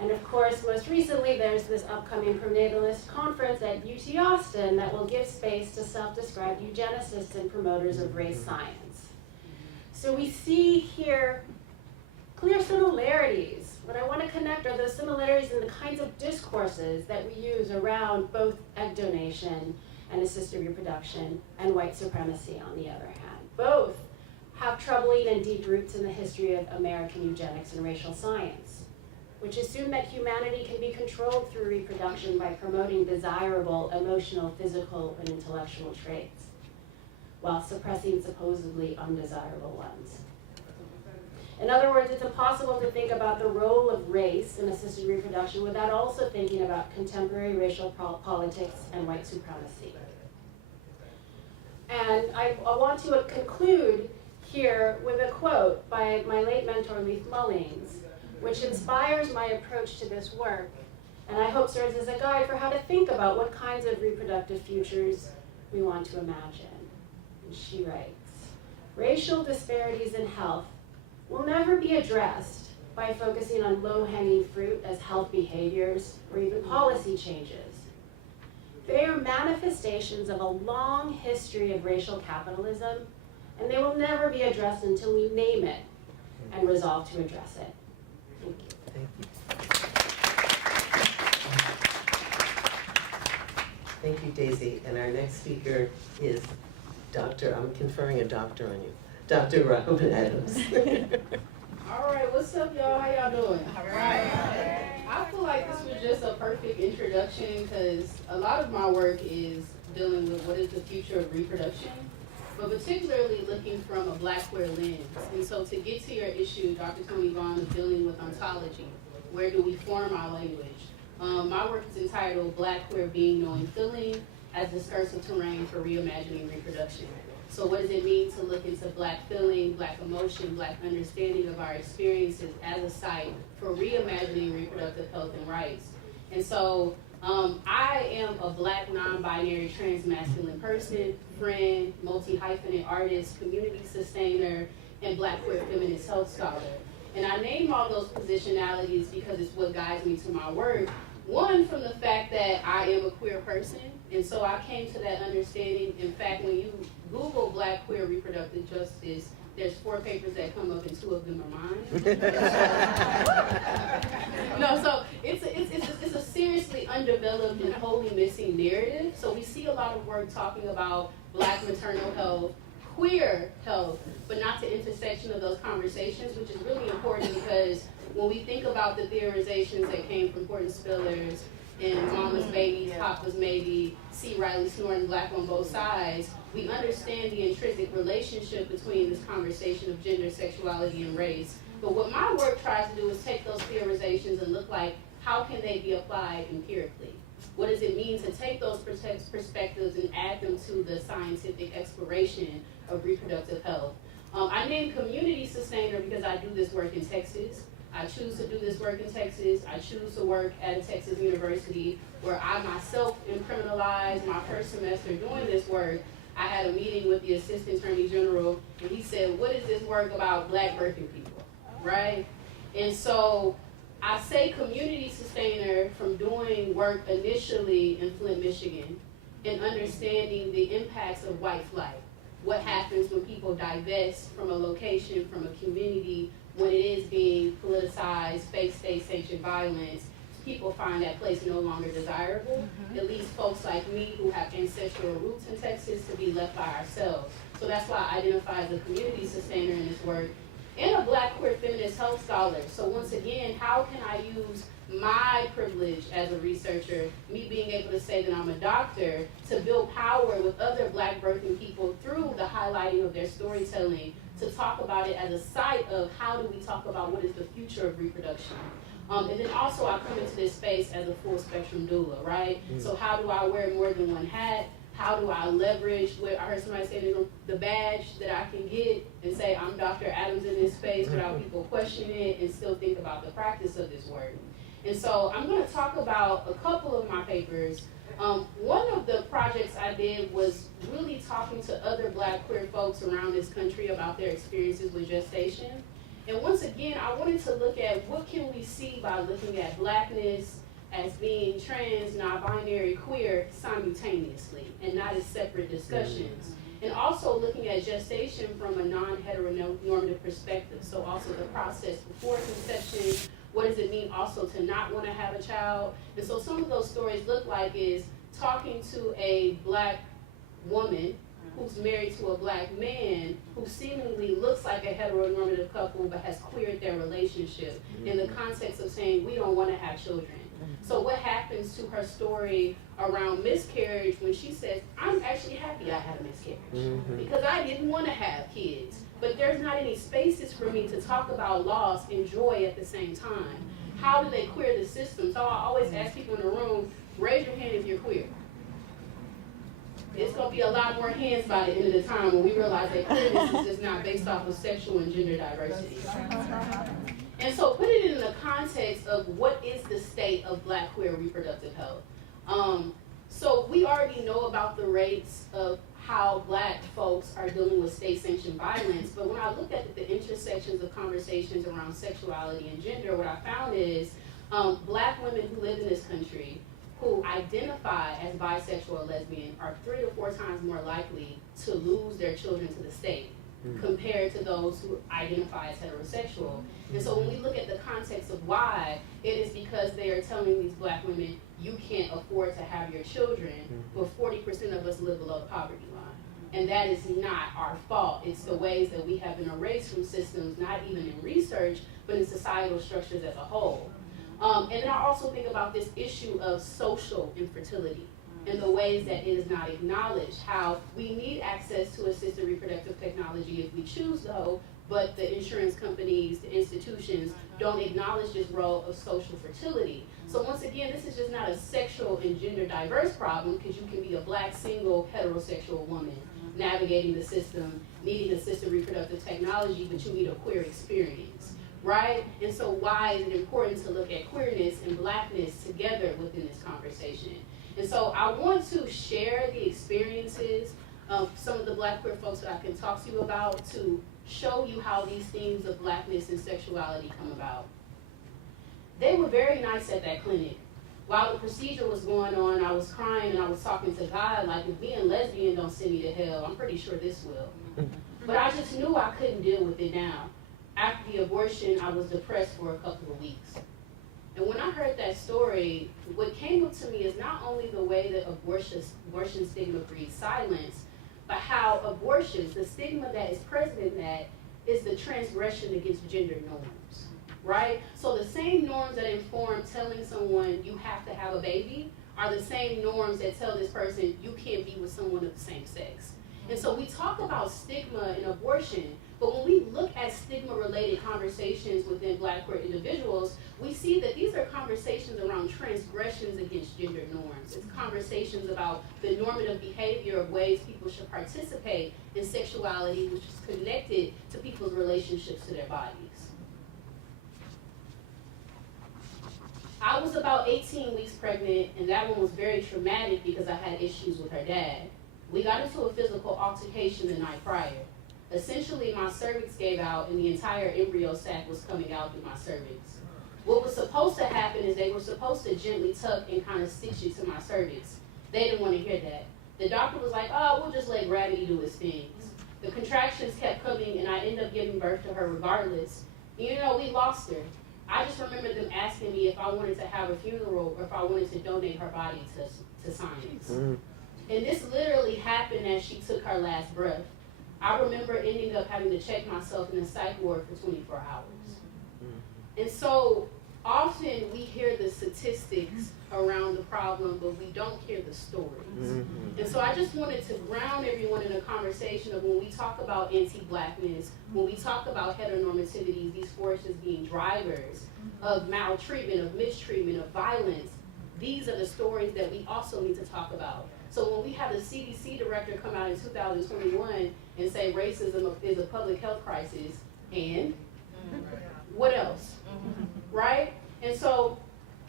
And of course, most recently, there's this upcoming prenatalist conference at UT Austin that will give space to self-described eugenicists and promoters of race science. So we see here clear similarities. What I want to connect are those similarities in the kinds of discourses that we use around both egg donation and assisted reproduction and white supremacy on the other hand. Both have troubling and deep roots in the history of American eugenics and racial science, which assume that humanity can be controlled through reproduction by promoting desirable emotional, physical, and intellectual traits. while suppressing supposedly undesirable ones. In other words, it's impossible to think about the role of race in assisted reproduction without also thinking about contemporary racial politics and white supremacy. And I want to conclude here with a quote by my late mentor, Leith Mullings, which inspires my approach to this work, and I hope serves as a guide for how to think about what kinds of reproductive futures we want to imagine. And she writes, "Racial disparities in health will never be addressed by focusing on low-hanging fruit as health behaviors or even policy changes. They are manifestations of a long history of racial capitalism, and they will never be addressed until we name it and resolve to address it." Thank you. Thank you. Thank you, Daisy. And our next speaker is I'm conferring a doctor on you, Dr. Robin Adams. All right, what's up, y'all? How y'all doing? All right. I feel like this was just a perfect introduction because a lot of my work is dealing with what is the future of reproduction, but particularly looking from a Black queer lens. And so to get to your issue, Dr. Tony Vaughn is dealing with ontology. Where do we form our language? My work is entitled Black Queer Being, Knowing, Feeling as Discursive Terrain for Reimagining Reproduction. So what does it mean to look into Black feeling, Black emotion, Black understanding of our experiences as a site for reimagining reproductive health and rights? And so I am a Black non-binary trans-masculine person, friend, multi-hyphenate artist, community sustainer, and Black queer feminist health scholar. And I name all those positionalities because it's what guides me to my work. One, from the fact that I am a queer person, and so I came to that understanding. In fact, when you Google Black queer reproductive justice, there's 4 papers that come up and 2 of them are mine. No, so it's a seriously undeveloped and wholly missing narrative. So we see a lot of work talking about Black maternal health, queer health, but not the intersection of those conversations, which is really important because when we think about the theorizations that came from Horton Spillers and Mama's Baby, Papa's Maybe, C. Riley snoring Black on both sides, we understand the intrinsic relationship between this conversation of gender, sexuality, and race. But what my work tries to do is take those theorizations and look like, how can they be applied empirically? What does it mean to take those perspectives and add them to the scientific exploration of reproductive health? I named community sustainer because I do this work in Texas. I choose to do this work in Texas. I choose to work at a Texas university where I myself am criminalized. My first semester doing this work, I had a meeting with the Assistant Attorney General, and he said, what is this work about Black birthing people, right? And so I say community sustainer from doing work initially in Flint, Michigan, and understanding the impacts of white flight. What happens when people divest from a location, from a community, when it is being politicized, fake state-sanctioned violence, people find that place no longer desirable. It leaves folks like me who have ancestral roots in Texas to be left by ourselves. So that's why I identify as a community sustainer in this work and a Black queer feminist health scholar. So once again, how can I use my privilege as a researcher, me being able to say that I'm a doctor, to build power with other Black birthing people through the highlighting of their storytelling, to talk about it as a site of how do we talk about what is the future of reproduction. And then also I come into this space as a full spectrum doula, right? So how do I wear more than one hat? How do I leverage what I heard somebody say, the badge that I can get and say I'm Dr. Adams in this space without people questioning it and still think about the practice of this work. And so I'm going to talk about a couple of my papers. One of the projects I did was really talking to other Black queer folks around this country about their experiences with gestation. And once again, I wanted to look at what can we see by looking at Blackness as being trans, non-binary, queer simultaneously and not as separate discussions. And also looking at gestation from a non-heteronormative perspective. So also the process before conception, what does it mean also to not want to have a child? And so some of those stories look like is talking to a Black woman who's married to a Black man who seemingly looks like a heteronormative couple but has queered their relationship in the context of saying we don't want to have children. So what happens to her story around miscarriage when she says, I'm actually happy I had a miscarriage because I didn't want to have kids, but there's not any spaces for me to talk about loss and joy at the same time. How do they queer the system? So I always ask people in the room, raise your hand if you're queer. It's going to be a lot more hands by the end of the time when we realize that queerness is just not based off of sexual and gender diversity. And so put it in the context of what is the state of Black queer reproductive health. So we already know about the rates of how Black folks are dealing with state-sanctioned violence, but when I looked at the intersections of conversations around sexuality and gender, what I found is Black women who live in this country who identify as bisexual or lesbian are 3 to 4 times more likely to lose their children to the state compared to those who identify as heterosexual. And so when we look at the context of why, it is because they are telling these Black women, you can't afford to have your children, but 40% of us live below the poverty line. And that is not our fault. It's the ways that we have been erased from systems, not even in research, but in societal structures as a whole. And then I also think about this issue of social infertility and the ways that it is not acknowledged, how we need access to assisted reproductive technology if we choose though, but the insurance companies, the institutions don't acknowledge this role of social fertility. So once again, this is just not a sexual and gender diverse problem because you can be a Black, single, heterosexual woman navigating the system, needing assisted reproductive technology, but you need a queer experience. Right? And so why is it important to look at queerness and Blackness together within this conversation? And so I want to share the experiences of some of the Black queer folks that I can talk to you about to show you how these themes of Blackness and sexuality come about. They were very nice at that clinic. While the procedure was going on, I was crying and I was talking to God, like, if being lesbian don't send me to hell, I'm pretty sure this will. But I just knew I couldn't deal with it now. After the abortion, I was depressed for a couple of weeks. And when I heard that story, what came up to me is not only the way that abortion stigma breeds silence, but how abortions, the stigma that is present in that, is the transgression against gender norms, right? So the same norms that inform telling someone you have to have a baby are the same norms that tell this person you can't be with someone of the same sex. And so we talk about stigma and abortion, but when we look at stigma-related conversations within Black queer individuals, we see that these are conversations around transgressions against gender norms. It's conversations about the normative behavior of ways people should participate in sexuality, which is connected to people's relationships to their bodies. I was about 18 weeks pregnant, and that one was very traumatic because I had issues with her dad. We got into a physical altercation the night prior. Essentially, my cervix gave out and the entire embryo sac was coming out through my cervix. What was supposed to happen is they were supposed to gently tuck and kind of stitch it to my cervix. They didn't want to hear that. The doctor was like, oh, we'll just let gravity do its thing. The contractions kept coming and I ended up giving birth to her regardless. And, you know, we lost her. I just remember them asking me if I wanted to have a funeral or if I wanted to donate her body to science. And this literally happened as she took her last breath. I remember ending up having to check myself in the psych ward for 24 hours. And so often we hear the statistics around the problem, but we don't hear the stories. And so I just wanted to ground everyone in a conversation of when we talk about anti-Blackness, when we talk about heteronormativity, these forces being drivers of maltreatment, of mistreatment, of violence, these are the stories that we also need to talk about. So when we have the CDC director come out in 2021 and say racism is a public health crisis, and what else, right? And so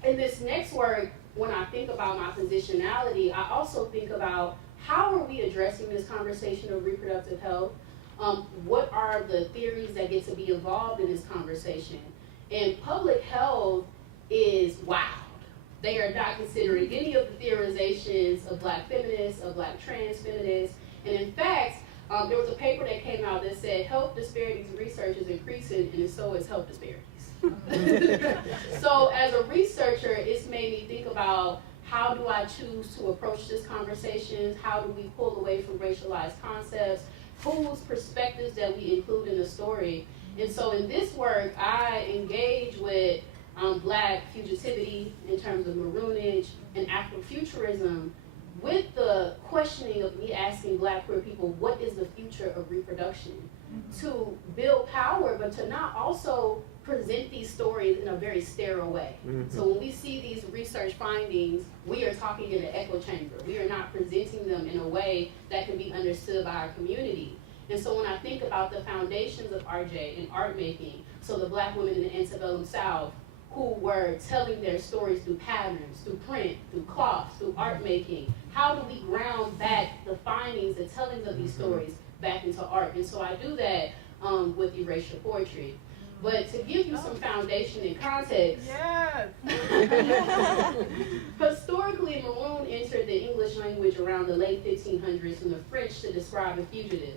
in this next work, when I think about my positionality, I also think about how are we addressing this conversation of reproductive health? What are the theories that get to be involved in this conversation? And public health is wild. They are not considering any of the theorizations of Black feminists, of Black trans feminists. And in fact, there was a paper that came out that said health disparities research is increasing and so is health disparities. So as a researcher, it's made me think about how do I choose to approach this conversation? How do we pull away from racialized concepts? Whose perspectives that we include in the story? And so in this work, I engage with Black fugitivity in terms of maroonage and Afrofuturism, with the questioning of me asking Black queer people, what is the future of reproduction? To build power, but to not also present these stories in a very sterile way. So when we see these research findings, we are talking in an echo chamber. We are not presenting them in a way that can be understood by our community. And so when I think about the foundations of RJ and art making, so the Black women in the antebellum South who were telling their stories through patterns, through print, through cloth, through art making, how do we ground back the findings, the tellings of these stories back into art? And so I do that with erasure poetry. But to give you some foundation and context, historically, maroon entered the English language around the late 1500s from the French to describe a fugitive.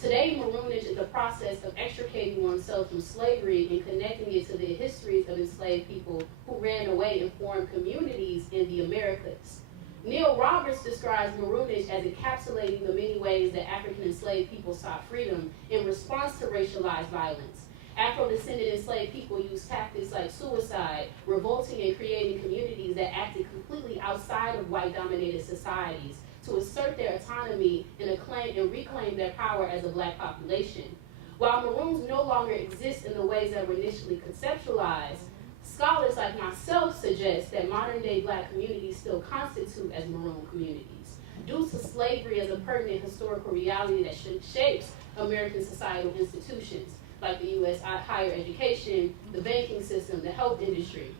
Today, maroonage is the process of extricating oneself from slavery and connecting it to the histories of enslaved people who ran away and formed communities in the Americas. Neil Roberts describes maroonage as encapsulating the many ways that African enslaved people sought freedom in response to racialized violence. Afro-descended enslaved people used tactics like suicide, revolting and creating communities that acted completely outside of white-dominated societies to assert their autonomy and reclaim their power as a Black population. While maroons no longer exist in the ways that were initially conceptualized, scholars like myself suggest that modern-day Black communities still constitute as maroon communities, due to slavery as a pertinent historical reality that shapes American societal institutions, like the U.S. higher education, the banking system, the health industry,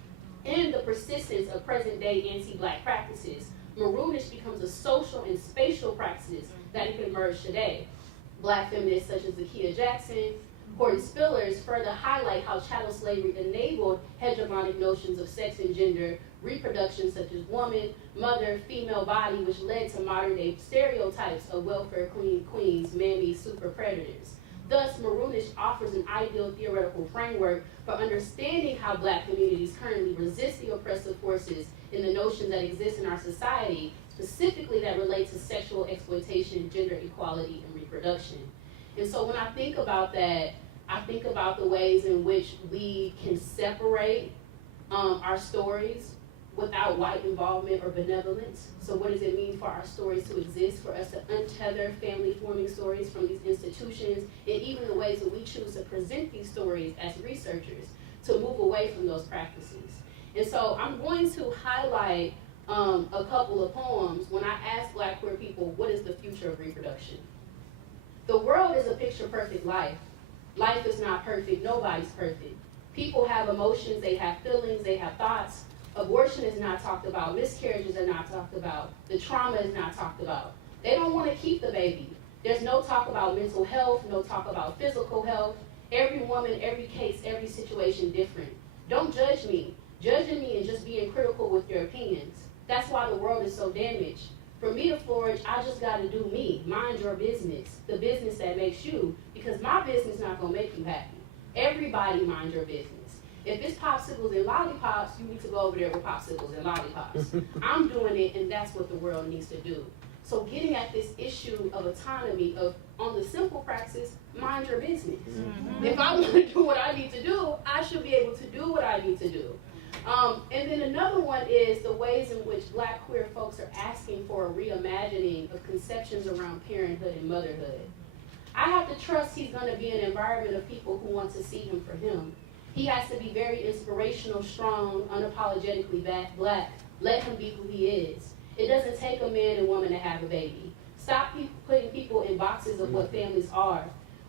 and the persistence of present-day anti-Black practices. Maroonage becomes a social and spatial practice that can emerge today. Black feminists such as Zakiya Jackson, Horton Spillers further highlight how chattel slavery enabled hegemonic notions of sex and gender, reproduction such as woman, mother, female body, which led to modern-day stereotypes of welfare queens, mammy, super predators. Thus, maroonage offers an ideal theoretical framework for understanding how Black communities currently resist the oppressive forces in the notions that exist in our society, specifically that relate to sexual exploitation, gender equality, and reproduction. And so when I think about that, I think about the ways in which we can separate our stories without white involvement or benevolence. So what does it mean for our stories to exist, for us to untether family-forming stories from these institutions, and even the ways that we choose to present these stories as researchers to move away from those practices. And so I'm going to highlight a couple of poems when I ask Black queer people, what is the future of reproduction? The world is a picture-perfect life. Life is not perfect, nobody's perfect. People have emotions, they have feelings, they have thoughts. Abortion is not talked about, miscarriages are not talked about, the trauma is not talked about. They don't want to keep the baby. There's no talk about mental health, no talk about physical health. Every woman, every case, every situation different. Don't judge me. Judging me and just being critical with your opinions. That's why the world is so damaged. For me to flourish, I just gotta do me. Mind your business, the business that makes you, because my business is not gonna make you happy. Everybody mind your business. If it's popsicles and lollipops, you need to go over there with popsicles and lollipops. I'm doing it, and that's what the world needs to do. So getting at this issue of autonomy, of on the simple practice, mind your business. If I want to do what I need to do, I should be able to do what I need to do. And then another one is the ways in which Black queer folks are asking for a reimagining of conceptions around parenthood and motherhood. I have to trust he's going to be in an environment of people who want to see him for him. He has to be very inspirational, strong, unapologetically Black. Let him be who he is. It doesn't take a man and woman to have a baby. Stop putting people in boxes of what families are.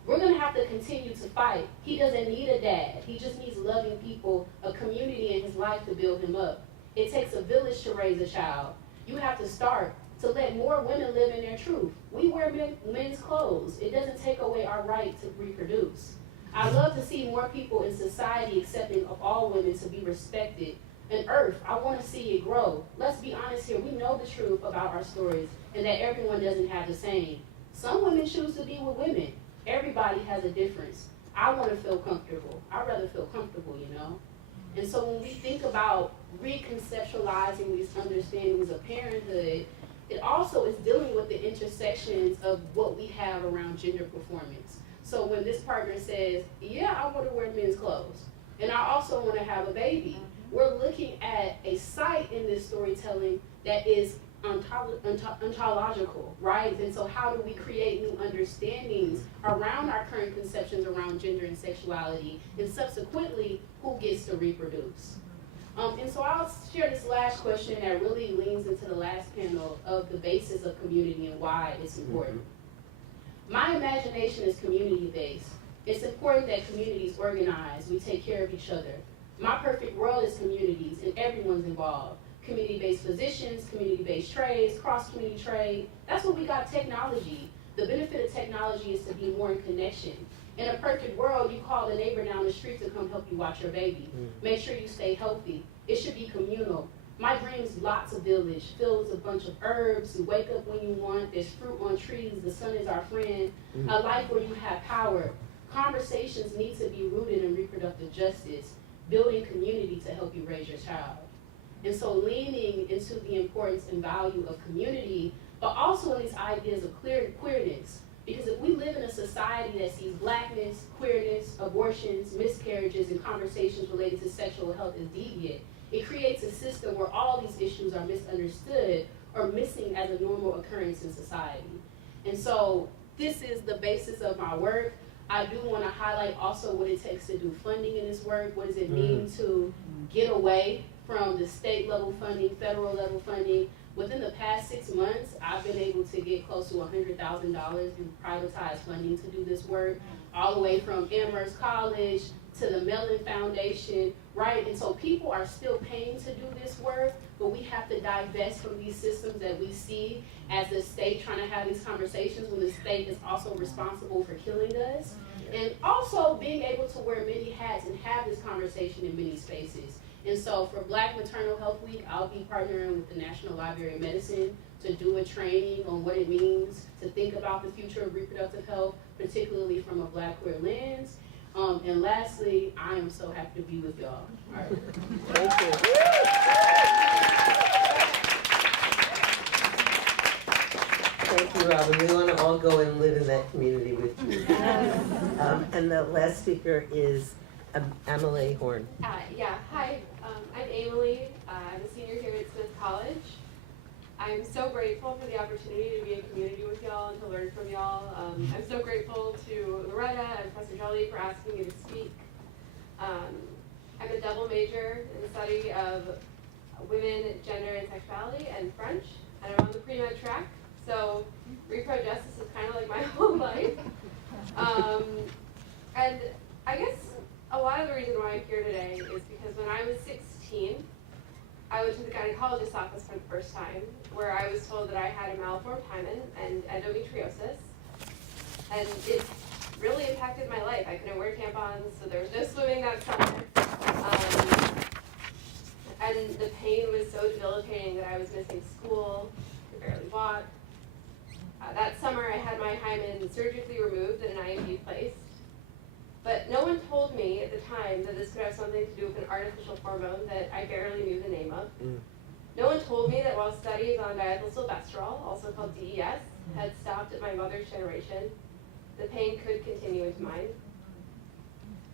We're going to have to continue to fight. He doesn't need a dad. He just needs loving people, a community in his life to build him up. It takes a village to raise a child. You have to start to let more women live in their truth. We wear men's clothes. It doesn't take away our right to reproduce. I love to see more people in society accepting of all women to be respected. And Earth, I want to see it grow. Let's be honest here. We know the truth about our stories and that everyone doesn't have the same. Some women choose to be with women. Everybody has a difference. I want to feel comfortable. I'd rather feel comfortable, you know? And so when we think about reconceptualizing these understandings of parenthood, it also is dealing with the intersections of what we have around gender performance. So when this partner says, yeah, I want to wear men's clothes, and I also want to have a baby, we're looking at a site in this storytelling that is ontological, right? And so how do we create new understandings around our current conceptions around gender and sexuality, and subsequently, who gets to reproduce? And so I'll share this last question that really leans into the last panel of the basis of community and why it's important. My imagination is community-based. It's important that communities organize, we take care of each other. My perfect world is communities and everyone's involved. Community-based physicians, community-based trades, cross-community trade. That's what we got technology. The benefit of technology is to be more in connection. In a perfect world, you call the neighbor down the street to come help you watch your baby. Make sure you stay healthy. It should be communal. My dream's lots of village, filled with a bunch of herbs. You wake up when you want. There's fruit on trees. The sun is our friend. A life where you have power. Conversations need to be rooted in reproductive justice, building community to help you raise your child. And so leaning into the importance and value of community, but also in these ideas of queerness. Because if we live in a society that sees blackness, queerness, abortions, miscarriages, and conversations related to sexual health as deviant, it creates a system where all these issues are misunderstood or missing as a normal occurrence in society. And so this is the basis of my work. I do want to highlight also what it takes to do funding in this work. What does it mean to get away from the state level funding, federal level funding? Within the past 6 months, I've been able to get close to $100,000 in privatized funding to do this work, all the way from Amherst College to the Mellon Foundation, right? And so people are still paying to do this work, but we have to divest from these systems that we see as the state trying to have these conversations when the state is also responsible for killing us. And also being able to wear many hats and have this conversation in many spaces. And so for Black Maternal Health Week, I'll be partnering with the National Library of Medicine to do a training on what it means to think about the future of reproductive health, particularly from a Black queer lens. And lastly, I am so happy to be with y'all. All right. Thank you. Thank you, Robin. We want to all go and live in that community with you. And the last speaker is Amelie Horn. Hi, I'm Emily. I'm a senior here at Smith College. I'm so grateful for the opportunity to be in community with y'all and to learn from y'all. I'm so grateful to Loretta and Professor Jolly for asking me to speak. I'm a double major in the study of women, gender, and sexuality and French, and I'm on the pre-med track, so repro justice is kind of like my whole life. And I guess a lot of the reason why I'm here today is because when I was 16, I went to the gynecologist's office for the first time, where I was told that I had a malformed hymen and endometriosis, and it really impacted my life. I couldn't wear tampons, so there was no swimming that summer, and the pain was so debilitating that I was missing school, could barely walk. That summer I had my hymen surgically removed and an IUD placed. But no one told me at the time that this could have something to do with an artificial hormone that I barely knew the name of. No one told me that while studies on diethylstilbestrol, also called DES, had stopped at my mother's generation, the pain could continue into mine.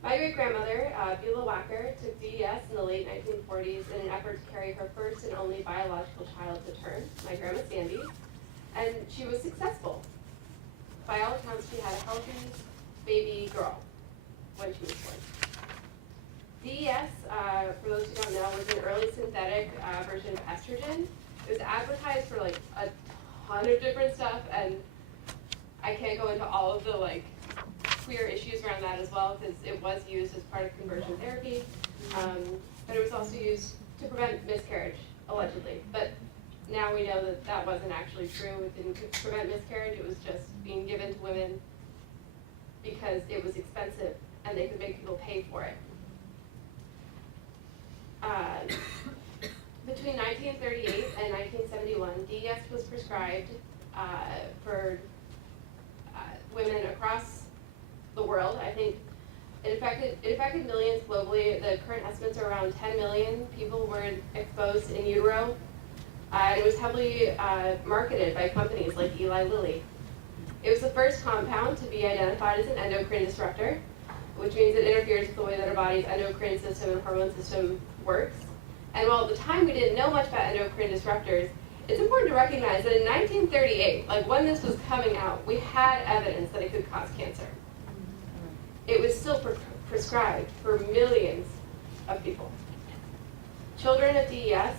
My great-grandmother, Beulah Wacker, took DES in the late 1940s in an effort to carry her first and only biological child to term, my grandma Sandy, and she was successful. By all accounts, she had a healthy baby girl when she was born. DES, for those who don't know, was an early synthetic version of estrogen. It was advertised for like a ton of different stuff, and I can't go into all of the like queer issues around that as well, because it was used as part of conversion therapy, but it was also used to prevent miscarriage, allegedly. But now we know that that wasn't actually true. It didn't prevent miscarriage. It was just being given to women because it was expensive and they could make people pay for it. Between 1938 and 1971, DES was prescribed for women across the world. I think it affected millions globally. The current estimates are around 10 million people were exposed in utero. It was heavily marketed by companies like Eli Lilly. It was the first compound to be identified as an endocrine disruptor, which means it interferes with the way that our body's endocrine system and hormone system works. And while at the time we didn't know much about endocrine disruptors, it's important to recognize that in 1938, like when this was coming out, we had evidence that it could cause cancer. It was still prescribed for millions of people. Children of DES,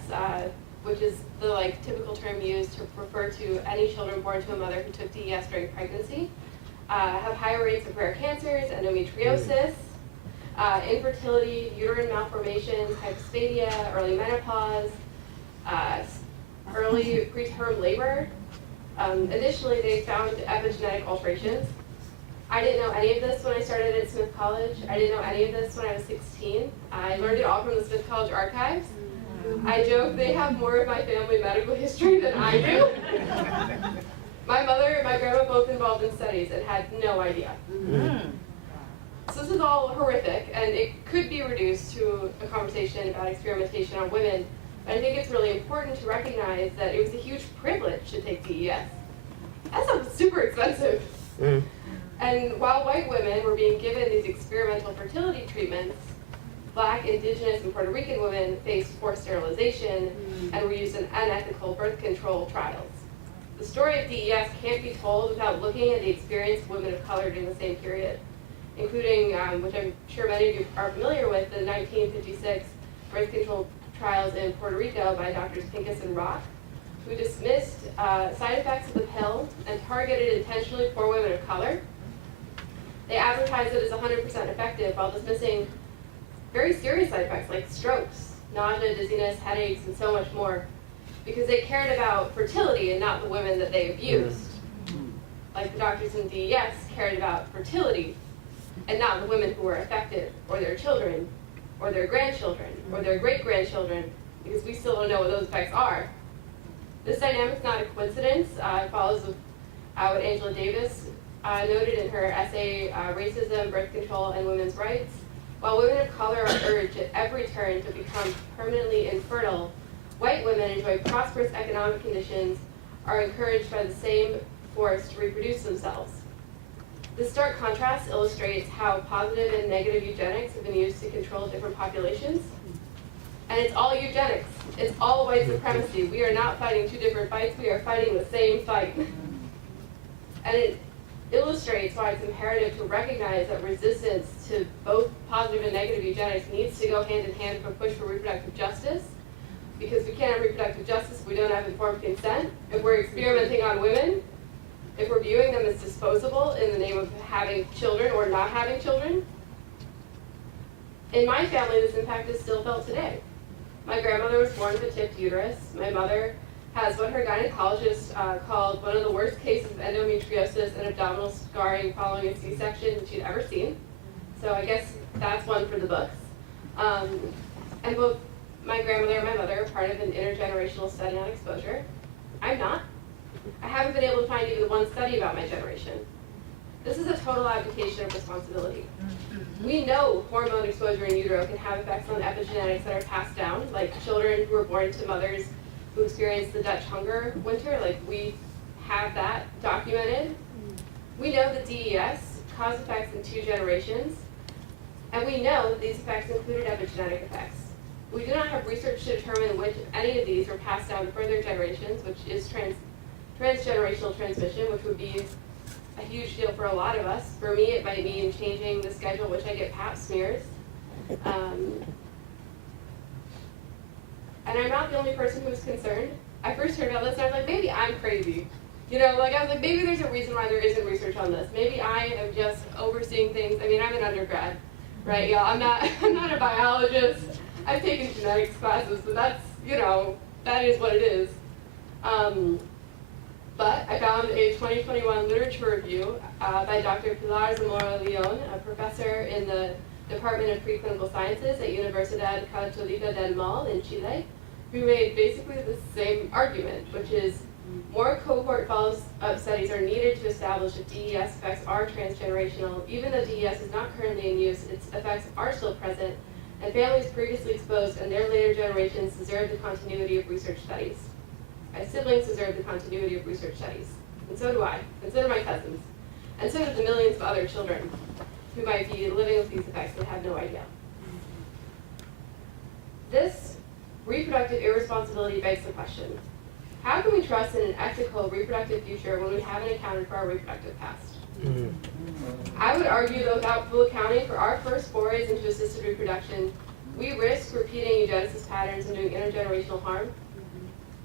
which is the typical term used to refer to any children born to a mother who took DES during pregnancy, have higher rates of rare cancers, endometriosis, infertility, uterine malformations, hypospadia, early menopause, early preterm labor. Additionally, they found epigenetic alterations. I didn't know any of this when I started at Smith College. I didn't know any of this when I was 16. I learned it all from the Smith College archives. I joke they have more of my family medical history than I do. My mother and my grandma both involved in studies and had no idea. So this is all horrific, and it could be reduced to a conversation about experimentation on women. But I think it's really important to recognize that it was a huge privilege to take DES. That sounds super expensive. And while white women were being given these experimental fertility treatments, Black, Indigenous, and Puerto Rican women faced forced sterilization and were used in unethical birth control trials. The story of DES can't be told without looking at the experience of women of color during the same period, including, which I'm sure many of you are familiar with, the 1956 birth control trials in Puerto Rico by Drs. Pincus and Rock, who dismissed side effects of the pill and targeted intentionally poor women of color. They advertised it as 100% effective while dismissing very serious side effects like strokes, nausea, dizziness, headaches, and so much more, because they cared about fertility and not the women that they abused. Like the doctors in DES cared about fertility and not the women who were affected, or their children, or their grandchildren, or their great-grandchildren, because we still don't know what those effects are. This dynamic is not a coincidence. It follows what Angela Davis noted in her essay, Racism, Birth Control, and Women's Rights. While women of color are urged at every turn to become permanently infertile, white women enjoy prosperous economic conditions, are encouraged by the same force to reproduce themselves. This stark contrast illustrates how positive and negative eugenics have been used to control different populations. And it's all eugenics. It's all white supremacy. We are not fighting two different fights. We are fighting the same fight. And it illustrates why it's imperative to recognize that resistance to both positive and negative eugenics needs to go hand in hand with a push for reproductive justice, because we can't have reproductive justice if we don't have informed consent. If we're experimenting on women, if we're viewing them as disposable in the name of having children or not having children. In my family, this impact is still felt today. My grandmother was born with a tipped uterus. My mother has what her gynecologist called one of the worst cases of endometriosis and abdominal scarring following a C-section that she'd ever seen. So I guess that's one for the books. And both my grandmother and my mother are part of an intergenerational study on exposure. I'm not. I haven't been able to find even one study about my generation. This is a total abdication of responsibility. We know hormone exposure in utero can have effects on epigenetics that are passed down, like children who are born to mothers who experienced the Dutch hunger winter, like we have that documented. We know that DES caused effects in 2 generations, and we know that these effects included epigenetic effects. We do not have research to determine which any of these were passed down to further generations, which is transgenerational transmission, which would be a huge deal for a lot of us. For me, it might mean changing the schedule in which I get pap smears. And I'm not the only person who's concerned. I first heard about this and I was like, maybe I'm crazy. I was like, maybe there's a reason why there isn't research on this. Maybe I am just overseeing things. I mean, I'm an undergrad, right, y'all? I'm not a biologist. I've taken genetics classes, but that's, that is what it is. But I found a 2021 literature review by Dr. Pilar Zamora-Leon, a professor in the Department of Preclinical Sciences at Universidad Católica del Mal in Chile, who made basically the same argument, which is more cohort follow-up studies are needed to establish if DES effects are transgenerational. Even though DES is not currently in use, its effects are still present, and families previously exposed and their later generations deserve the continuity of research studies. My siblings deserve the continuity of research studies, and so do I, and so do my cousins, and so do the millions of other children who might be living with these effects but have no idea. This reproductive irresponsibility begs the question, how can we trust in an ethical reproductive future when we haven't accounted for our reproductive past? I would argue that without full accounting for our first forays into assisted reproduction, we risk repeating eugenesis patterns and doing intergenerational harm.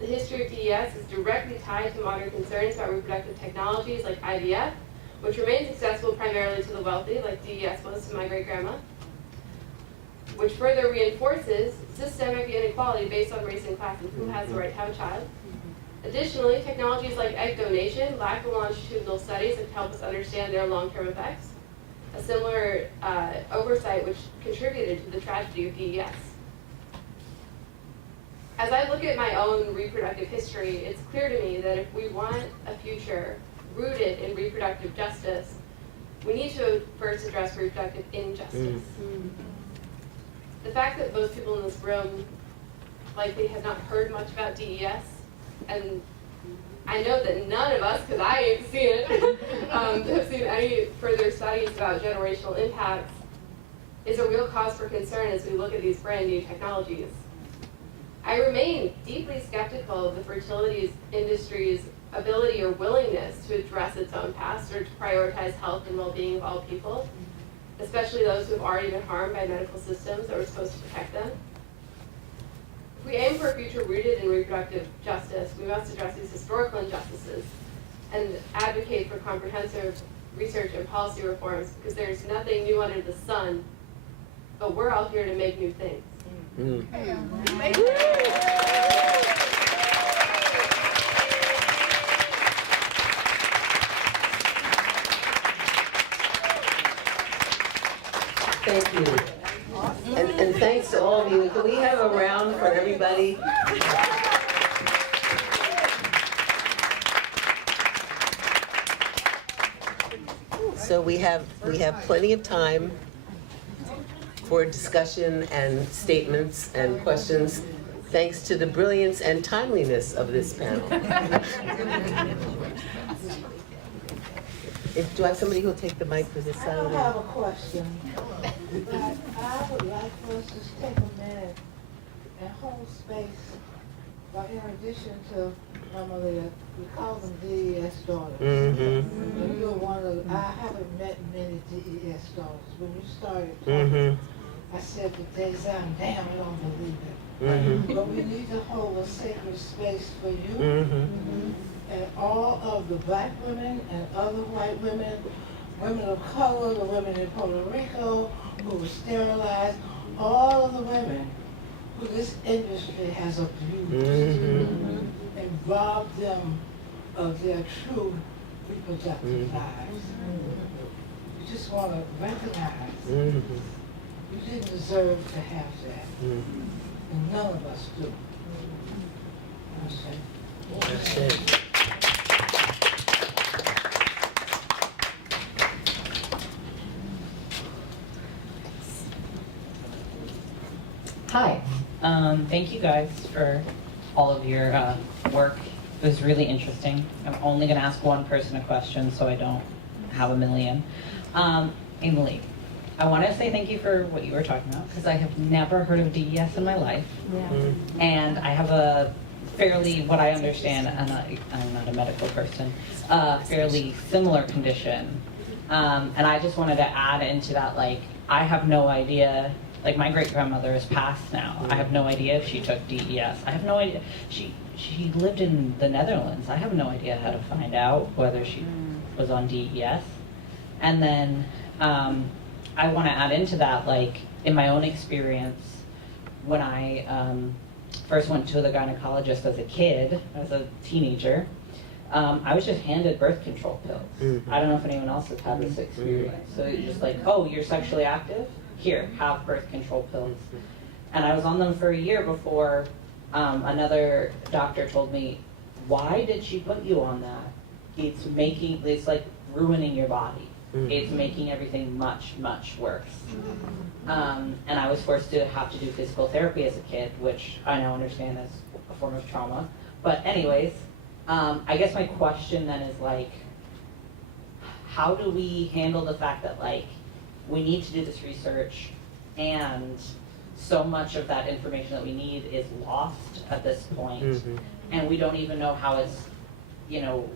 The history of DES is directly tied to modern concerns about reproductive technologies like IVF, which remains accessible primarily to the wealthy, like DES was to my great-grandma, which further reinforces systemic inequality based on race and class and who has the right to have a child. Additionally, technologies like egg donation lack the longitudinal studies that help us understand their long-term effects, a similar oversight which contributed to the tragedy of DES. As I look at my own reproductive history, it's clear to me that if we want a future rooted in reproductive justice, we need to first address reproductive injustice. The fact that most people in this room likely have not heard much about DES, and I know that none of us, because I ain't seen it, have seen any further studies about generational impacts, is a real cause for concern as we look at these brand new technologies. I remain deeply skeptical of the fertility industry's ability or willingness to address its own past or to prioritize health and well-being of all people, especially those who have already been harmed by medical systems that were supposed to protect them. If we aim for a future rooted in reproductive justice, we must address these historical injustices and advocate for comprehensive research and policy reforms, because there's nothing new under the sun, but we're all here to make new things. Thank you. And thanks to all of you. Can we have a round for everybody? So we have plenty of time for discussion and statements and questions, thanks to the brilliance and timeliness of this panel. Do I have somebody who will take the mic for this side? I have a question. I would like for us to take a minute and hold space, but in addition to Mama Leah, we call them DES daughters. And you're one of, I haven't met many DES daughters. When you started talking, I said to Daisy, I'm damn, I don't believe it. But we need to hold a sacred space for you. And all of the black women and other white women, women of color, the women in Puerto Rico who were sterilized, all of the women who this industry has abused and robbed them of their true reproductive lives. We just want to recognize you didn't deserve to have that. And none of us do. That's it. Hi. Thank you guys for all of your work. It was really interesting. I'm only going to ask one person a question so I don't have a million. Emily, I want to say thank you for what you were talking about, because I have never heard of DES in my life. And I have a fairly, what I understand, I'm not a medical person, fairly similar condition. And I just wanted to add into that, like, I have no idea. Like, my great-grandmother is passed now. I have no idea if she took DES. I have no idea. She lived in the Netherlands. I have no idea how to find out whether she was on DES. And then I want to add into that, like, in my own experience, when I first went to the gynecologist as a kid, as a teenager, I was just handed birth control pills. I don't know if anyone else has had this experience. So it's just like, oh, you're sexually active? Here, have birth control pills. And I was on them for a year before another doctor told me, why did she put you on that? It's like ruining your body. It's making everything much, much worse. And I was forced to have to do physical therapy as a kid, which I now understand is a form of trauma. But anyways, I guess my question then is, like, how do we handle the fact that, like, we need to do this research, and so much of that information that we need is lost at this point, and we don't even know how it's, you know,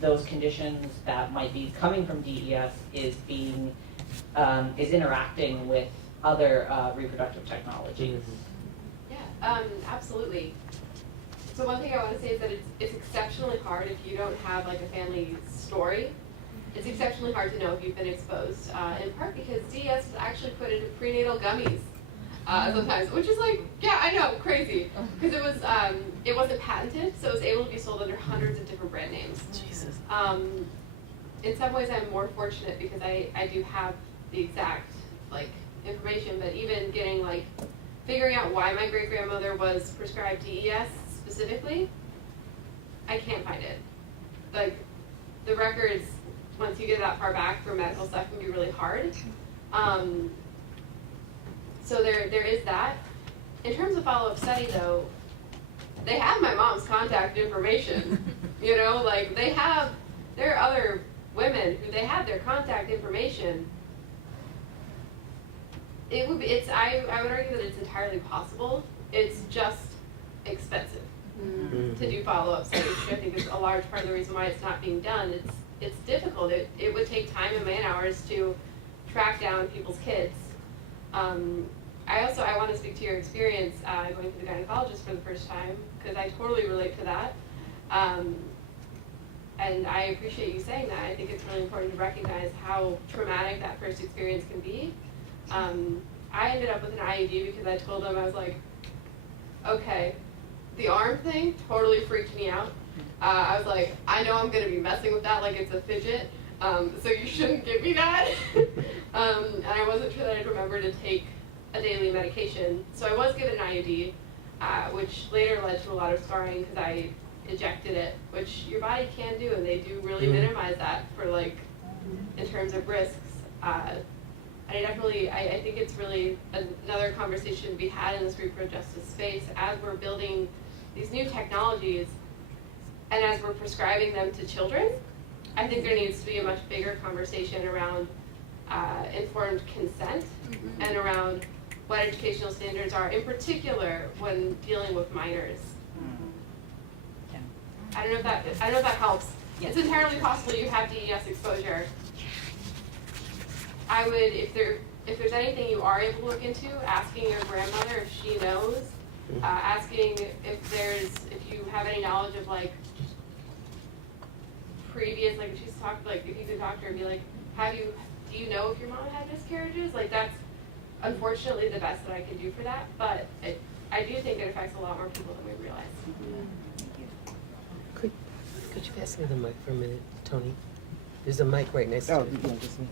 those conditions that might be coming from DES is being, is interacting with other reproductive technologies. Yeah, absolutely. So one thing I want to say is that it's exceptionally hard if you don't have like a family story. It's exceptionally hard to know if you've been exposed, in part because DES is actually put into prenatal gummies sometimes, which is like, yeah, I know, crazy. Because it wasn't patented, so it was able to be sold under hundreds of different brand names. Jesus. In some ways I'm more fortunate because I do have the exact like information, but even getting like, figuring out why my great-grandmother was prescribed DES specifically, I can't find it. Like, the records, once you get that far back for medical stuff, can be really hard. So there is that. In terms of follow-up study though, they have my mom's contact information. You know, like there are other women who they have their contact information. I would argue that it's entirely possible. It's just expensive to do follow-up studies, which I think is a large part of the reason why it's not being done. It's difficult. It would take time and man-hours to track down people's kids. I want to speak to your experience going to the gynecologist for the first time, because I totally relate to that. And I appreciate you saying that. I think it's really important to recognize how traumatic that first experience can be. I ended up with an IUD because I told them, I was like, okay, the arm thing totally freaked me out. I was like, I know I'm going to be messing with that like it's a fidget, so you shouldn't give me that. And I wasn't sure that I'd remember to take a daily medication. So I was given an IUD, which later led to a lot of scarring because I ejected it, which your body can do, and they do really minimize that for like, in terms of risks. I think it's really another conversation to be had in this reproductive justice space as we're building these new technologies and as we're prescribing them to children. I think there needs to be a much bigger conversation around informed consent and around what educational standards are, in particular when dealing with minors. Yeah. I don't know if that helps. Yeah. It's entirely possible you have DES exposure. I would, if there's anything you are able to look into, asking your grandmother if she knows, asking if you have any knowledge of like previous, like if she's talked, like if you could talk to her and be like, do you know if your mom had miscarriages? Like that's unfortunately the best that I can do for that, but I do think it affects a lot more people than we realize. Could you pass me the mic for a minute, Tony? There's a mic right next to you. yeah, just me.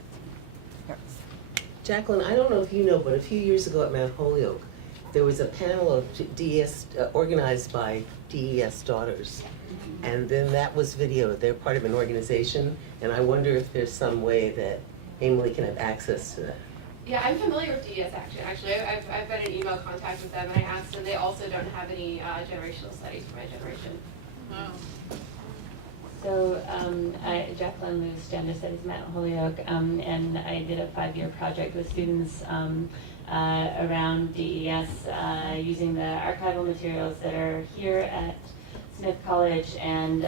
Jacqueline, I don't know if you know, but a few years ago at Mount Holyoke, there was a panel of DES, organized by DES daughters. And then that was videoed. They're part of an organization, and I wonder if there's some way that Emily can have access to that. Yeah, I'm familiar with DES actually. I've been in email contact with them, and I asked, and they also don't have any generational studies for my generation. Wow. So, Jacqueline Lewis, Gender Studies, Mount Holyoke, and I did a 5-year project with students around DES using the archival materials that are here at Smith College and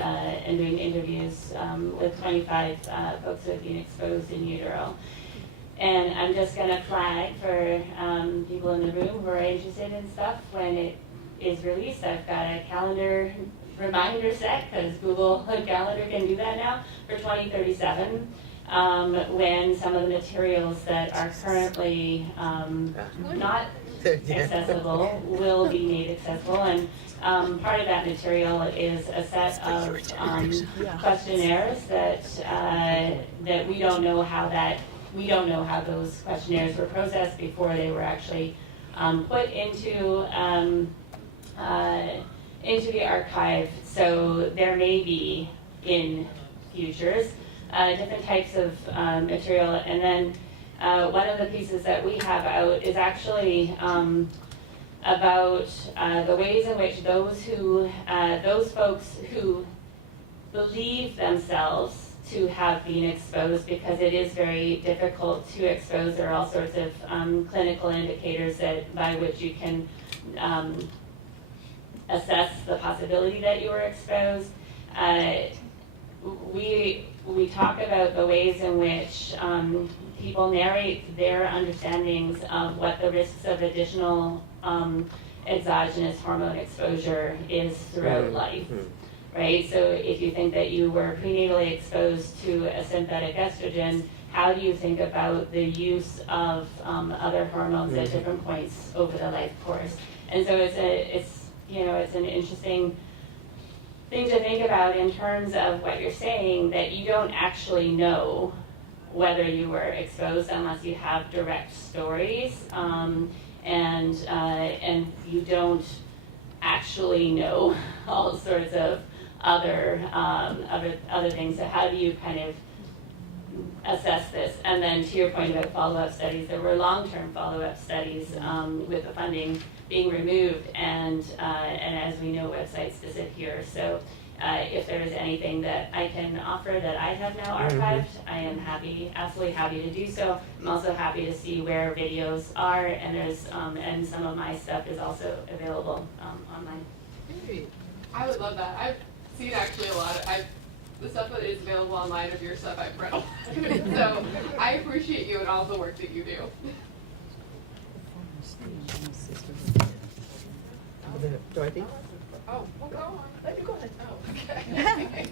doing interviews with 25 folks who have been exposed in utero. And I'm just going to flag for people in the room who are interested in stuff when it is released. I've got a calendar reminder set, because Google Calendar can do that now, for 2037, when some of the materials that are currently not accessible will be made accessible. And part of that material is a set of questionnaires that we don't know how those questionnaires were processed before they were actually put into the archive. So there may be in futures different types of material. And then one of the pieces that we have out is actually about the ways in which those folks who believe themselves to have been exposed, because it is very difficult to expose. There are all sorts of clinical indicators that by which you can assess the possibility that you were exposed. We talk about the ways in which people narrate their understandings of what the risks of additional exogenous hormone exposure is throughout life, right? So if you think that you were prenatally exposed to a synthetic estrogen, how do you think about the use of other hormones at different points over the life course? And so it's an interesting thing to think about in terms of what you're saying, that you don't actually know whether you were exposed unless you have direct stories, and you don't actually know all sorts of other things. So how do you kind of assess this? And then to your point about follow-up studies, there were long-term follow-up studies with the funding being removed, and as we know, websites disappear. So if there is anything that I can offer that I have now archived, I am absolutely happy to do so. I'm also happy to see where videos are, and there's and some of my stuff is also available online. I would love that. I've seen actually a lot of the stuff that is available online of your stuff. I've read a lot of it. So I appreciate you and all the work that you do. Dorothy? Oh, well, go on. Let me go ahead. Oh, okay.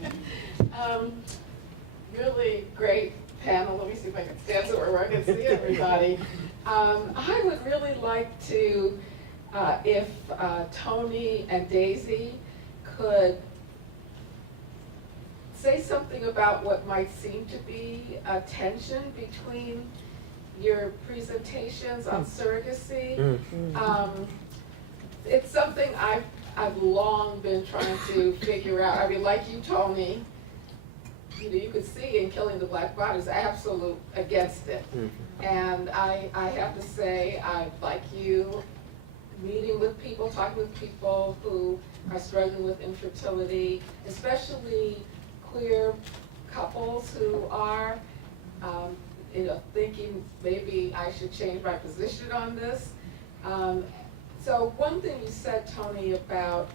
Really great panel. Let me see if I can stand somewhere where I can see everybody. I would really like to, if Tony and Daisy could say something about what might seem to be a tension between your presentations on surrogacy. It's something I've long been trying to figure out. I mean, like you, Tony, you could see in Killing the Black Bodies, absolute against it. And I have to say, I like you, meeting with people, talking with people who are struggling with infertility, especially queer couples who are, thinking maybe I should change my position on this. So one thing you said, Tony, about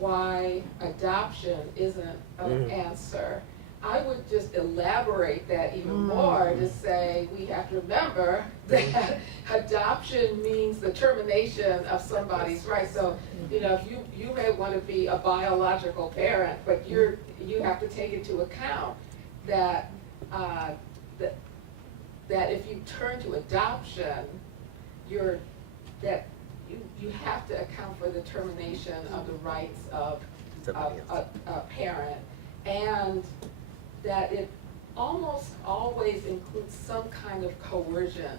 why adoption isn't an answer, I would just elaborate that even more to say we have to remember that adoption means the termination of somebody's rights. So, if you may want to be a biological parent, but you have to take into account that that if you turn to adoption, you have to account for the termination of the rights of a parent, and that it almost always includes some kind of coercion,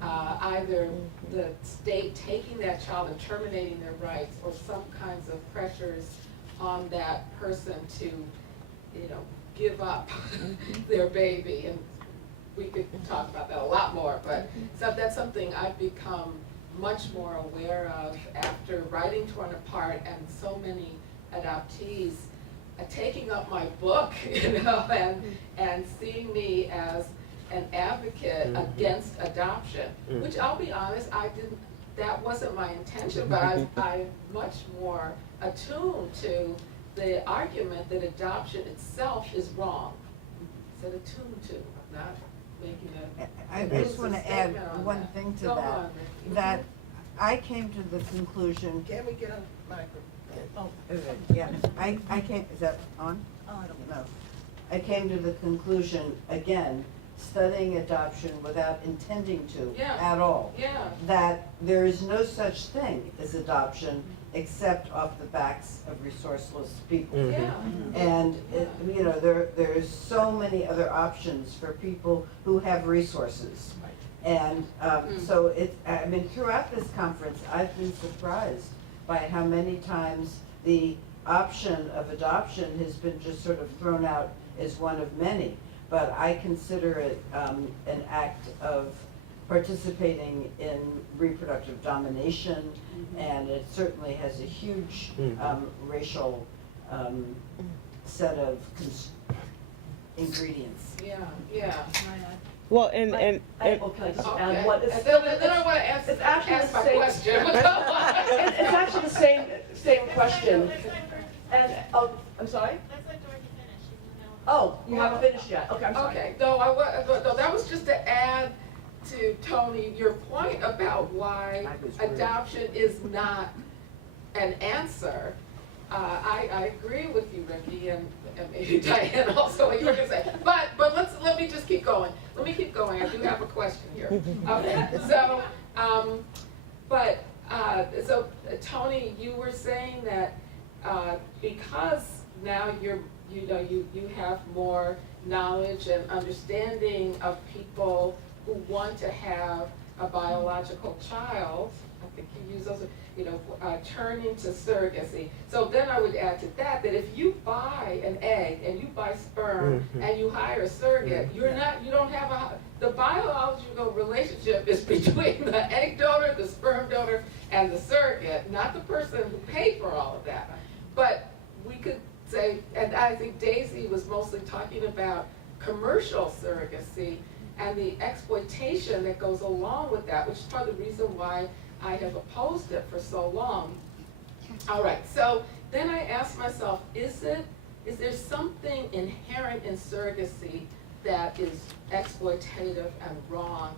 either the state taking that child and terminating their rights, or some kinds of pressures on that person to, give up their baby. And we could talk about that a lot more, but so that's something I've become much more aware of after writing Torn Apart and so many adoptees taking up my book, and seeing me as an advocate against adoption, which I'll be honest, that wasn't my intention, but I'm much more attuned to the argument that adoption itself is wrong. Is it attuned to? I'm not making a. I just want to add one thing to that, that I came to the conclusion. Can we get a microphone? Oh, yeah, I came, is that on? Oh, I don't know. I came to the conclusion, again, studying adoption without intending to at all, that there is no such thing as adoption except off the backs of resourceless people. And there's so many other options for people who have resources. And so throughout this conference, I've been surprised by how many times the option of adoption has been just sort of thrown out as one of many. But I consider it an act of participating in reproductive domination, and it certainly has a huge racial set of ingredients. Yeah. Well, and Okay, just Okay. add one. And then I want to ask it's actually my the same- question. It's actually the same question. And, I'm sorry? Let's let Dorothy finish. Oh, you haven't finished yet. Okay, I'm sorry. Okay, no, that was just to add to Tony, your point about why adoption is not an answer. I agree with you, Ricky, and maybe Diane also, what you were gonna say. But let me just keep going. Let me keep going. I do have a question here. Okay, so, so Tony, you were saying that because now you have more knowledge and understanding of people who want to have a biological child, I think you use those, turning to surrogacy. So then I would add to that if you buy an egg and you buy sperm and you hire a surrogate, you don't have the biological relationship is between the egg donor, the sperm donor, and the surrogate, not the person who paid for all of that. But we could say, and I think Daisy was mostly talking about commercial surrogacy and the exploitation that goes along with that, which is part of the reason why I have opposed it for so long. All right, so then I asked myself, is there something inherent in surrogacy that is exploitative and wrong?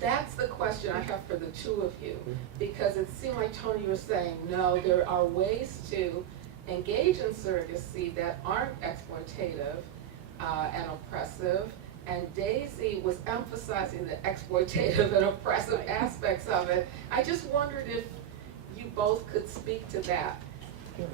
That's the question I have for the two of you, because it seemed like, Tony, you were saying, no, there are ways to engage in surrogacy that aren't exploitative and oppressive, and Daisy was emphasizing the exploitative and oppressive aspects of it. I just wondered if you both could speak to that. Okay.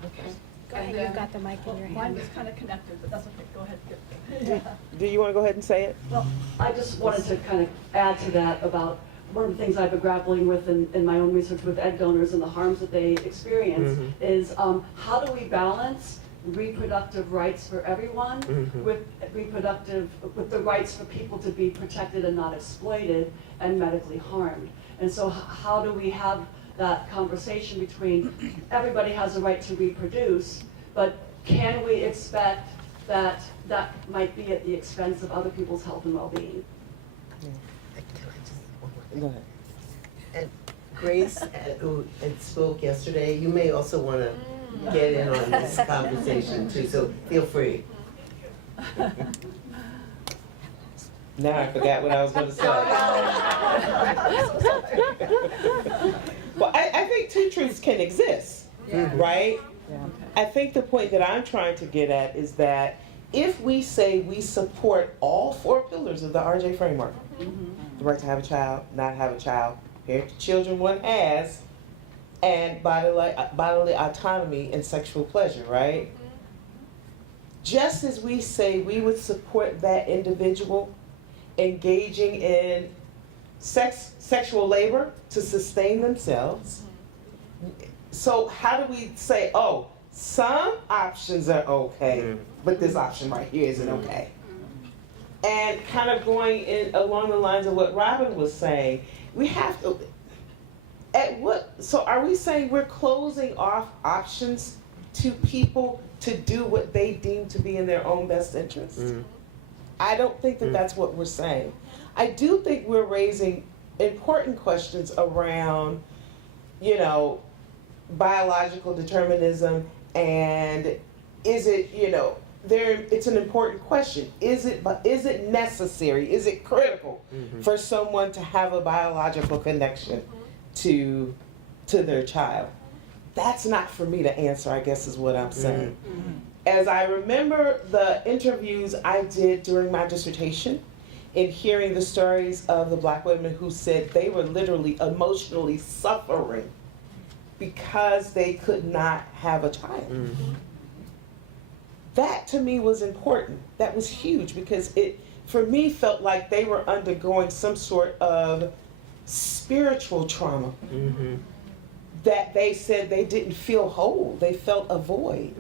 Go ahead, you've got the mic in your hand. Mine was kind of connected, but that's okay. Go ahead. do you want to go ahead and say it? Well, I just wanted to kind of add to that about one of the things I've been grappling with in my own research with egg donors and the harms that they experience is how do we balance reproductive rights for everyone with the rights for people to be protected and not exploited and medically harmed. And so how do we have that conversation between everybody has a right to reproduce, but can we expect that that might be at the expense of other people's health and well-being? Go ahead. And Grace, who had spoke yesterday, you may also want to get in on this conversation too, so feel free. Now I forgot what I was going to say. Well, I think two truths can exist, right? Yeah. I think the point that I'm trying to get at is that if we say we support all four pillars of the RJ framework, the right to have a child, not have a child, parent to children one has, and bodily autonomy and sexual pleasure, right? Just as we say we would support that individual engaging in sexual labor to sustain themselves, so how do we say, oh, some options are okay, but this option right here isn't okay? And kind of going in along the lines of what Robin was saying, we have to, so are we saying we're closing off options to people to do what they deem to be in their own best interest? I don't think that that's what we're saying. I do think we're raising important questions around, biological determinism, and is it, it's an important question. Is it necessary? Is it critical for someone to have a biological connection to their child? That's not for me to answer, I guess is what I'm saying. As I remember the interviews I did during my dissertation, in hearing the stories of the Black women who said they were literally emotionally suffering because they could not have a child. That to me was important. That was huge because it, for me, felt like they were undergoing some sort of spiritual trauma. That they said they didn't feel whole, they felt a void.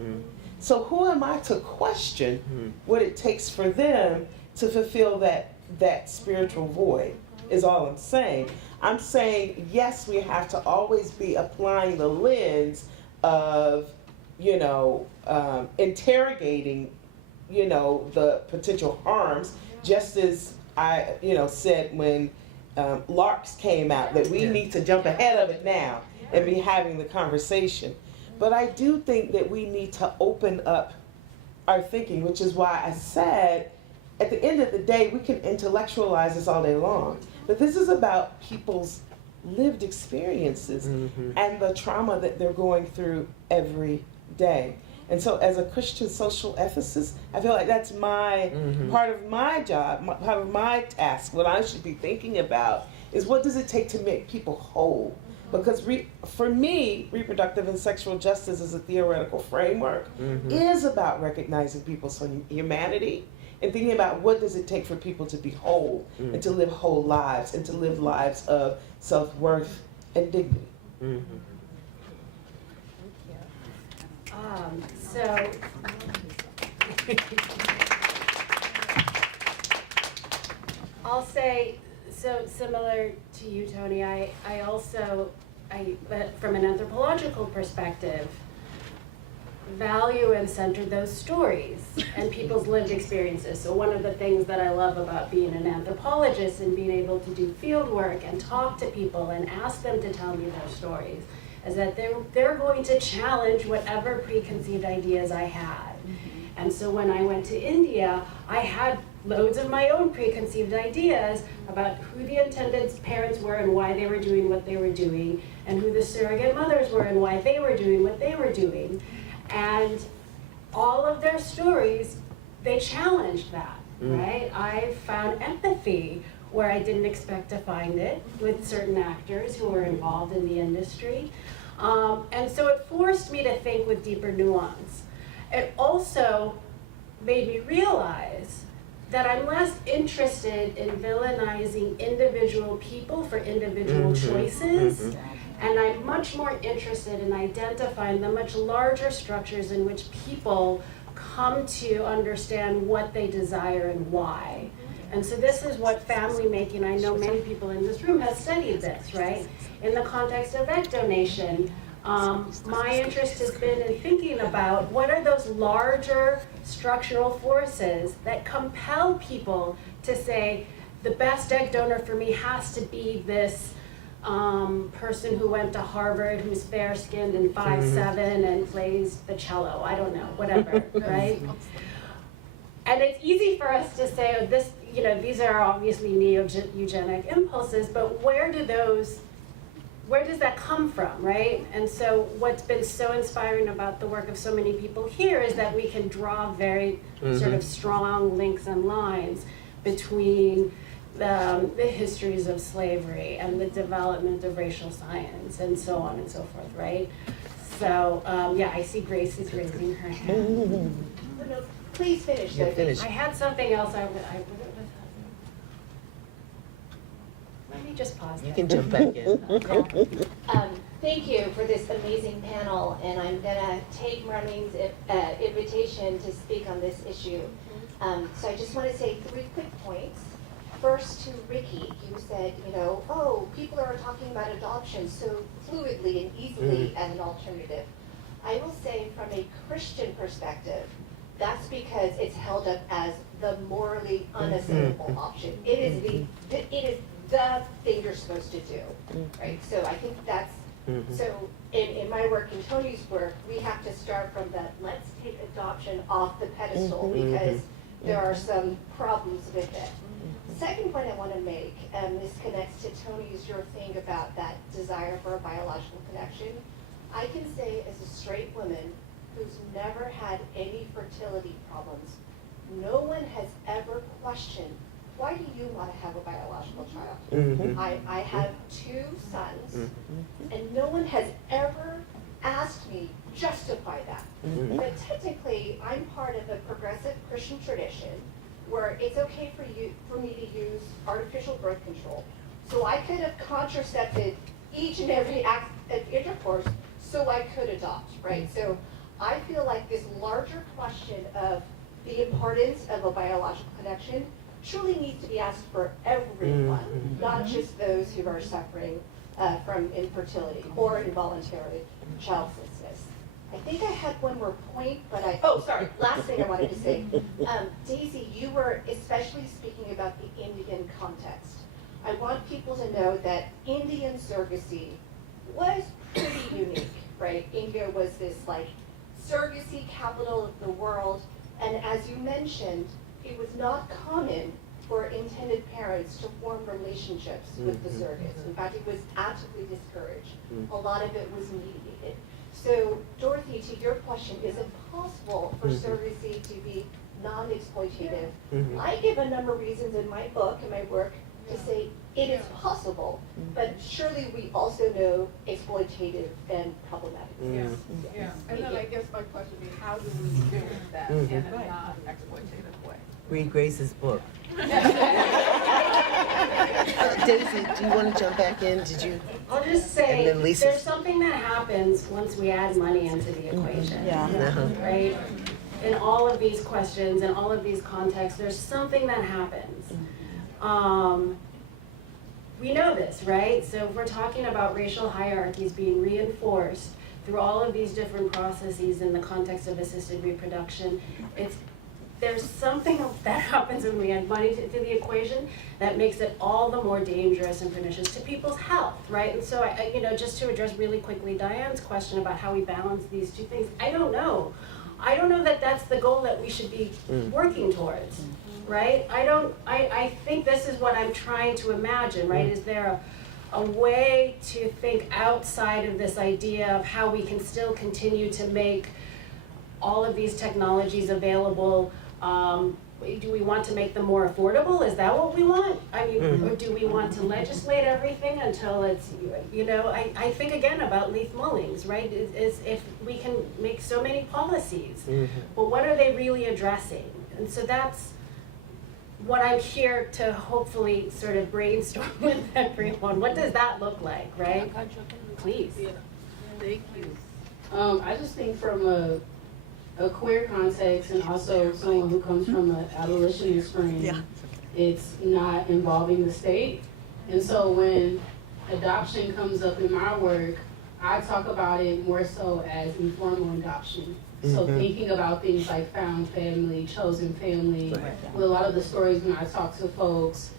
So who am I to question what it takes for them to fulfill that spiritual void, is all I'm saying. I'm saying, yes, we have to always be applying the lens of, interrogating the potential harms, just as I, said when LARCs came out, that we need to jump ahead of it now and be having the conversation. But I do think that we need to open up our thinking, which is why I said, at the end of the day, we can intellectualize this all day long, but this is about people's lived experiences and the trauma that they're going through every day. And so as a Christian social ethicist, I feel like that's my part of my job, part of my task. What I should be thinking about is, what does it take to make people whole? Because for me, reproductive and sexual justice as a theoretical framework is about recognizing people's humanity and thinking about what does it take for people to be whole and to live whole lives and to live lives of self-worth and dignity. So I'll say, so similar to you, Tony, I also, but from an anthropological perspective, value and center those stories and people's lived experiences. So one of the things that I love about being an anthropologist and being able to do field work and talk to people and ask them to tell me their stories is that they're going to challenge whatever preconceived ideas I had. And so when I went to India, I had loads of my own preconceived ideas about who the intended parents were and why they were doing what they were doing, and who the surrogate mothers were and why they were doing what they were doing. And all of their stories, they challenged that, right? I found empathy where I didn't expect to find it with certain actors who were involved in the industry. And so it forced me to think with deeper nuance. It also made me realize that I'm less interested in villainizing individual people for individual choices, and I'm much more interested in identifying the much larger structures in which people come to understand what they desire and why. And so this is what family making, I know many people in this room have studied this, right? In the context of egg donation, my interest has been in thinking about what are those larger structural forces that compel people to say, the best egg donor for me has to be this person who went to Harvard, who's fair-skinned and 5'7" and plays the cello, I don't know, whatever, right? And it's easy for us to say, oh, this, these are obviously neo-eugenic impulses, but where does that come from, right? And so what's been so inspiring about the work of so many people here is that we can draw very sort of strong links and lines between the histories of slavery and the development of racial science and so on and so forth, right? So, yeah, I see Grace is raising her hand. Please finish. Finish. I had something else I let me just pause. You can jump back in. Thank you for this amazing panel, and I'm gonna take Marlene's invitation to speak on this issue. So I just want to say 3 quick points. First, to Ricky, you said, oh, people are talking about adoption so fluidly and easily as an alternative. I will say, from a Christian perspective, that's because it's held up as the morally unassailable option. It is the thing you're supposed to do, right? So I think that's, so in my work, in Tony's work, we have to start from the let's take adoption off the pedestal because there are some problems with it. Second point I want to make, and this connects to Tony's, your thing about that desire for a biological connection. I can say as a straight woman who's never had any fertility problems, no one has ever questioned, why do you want to have a biological child? I have 2 sons, and no one has ever asked me justify that. But technically, I'm part of a progressive Christian tradition where it's okay for me to use artificial birth control. So I could have contracepted each and every act of intercourse so I could adopt, right? So I feel like this larger question of the importance of a biological connection truly needs to be asked for everyone, not just those who are suffering from infertility or involuntary childlessness. I think I had one more point, but Sorry. last thing I wanted to say. Daisy, you were especially speaking about the Indian context. I want people to know that Indian surrogacy was pretty unique, right? India was this like surrogacy capital of the world, and as you mentioned, it was not common for intended parents to form relationships with the surrogates. In fact, it was actively discouraged. A lot of it was mediated. So, Dorothy, to your question, is it possible for surrogacy to be non-exploitative? I give a number of reasons in my book and my work to say it is possible, but surely we also know exploitative and problematic. Yeah. And then I guess my question would be, how do we deal with that in a non-exploitative way? Read Grace's book. Daisy, do you want to jump back in? Did you? I'll just say, And then Lisa. there's something that happens once we add money into the equation. Right? In all of these questions, in all of these contexts, there's something that happens. We know this, right? So if we're talking about racial hierarchies being reinforced through all of these different processes in the context of assisted reproduction, there's something that happens when we add money to the equation that makes it all the more dangerous and pernicious to people's health, right? And so, just to address really quickly Diane's question about how we balance these two things, I don't know. I don't know that that's the goal that we should be working towards, right? I think this is what I'm trying to imagine, right? Is there a way to think outside of this idea of how we can still continue to make all of these technologies available? Do we want to make them more affordable? Is that what we want? I mean, or do we want to legislate everything until it's, I think again about Leith Mullings, right? Is if we can make so many policies, but what are they really addressing? And so that's what I'm here to hopefully sort of brainstorm with everyone. What does that look like, right? Please. Thank you. I just think from a queer context and also someone who comes from an abolitionist frame, it's not involving the state. And so when adoption comes up in my work, I talk about it more so as informal adoption. So thinking about things like found family, chosen family, with a lot of the stories when I talk to folks,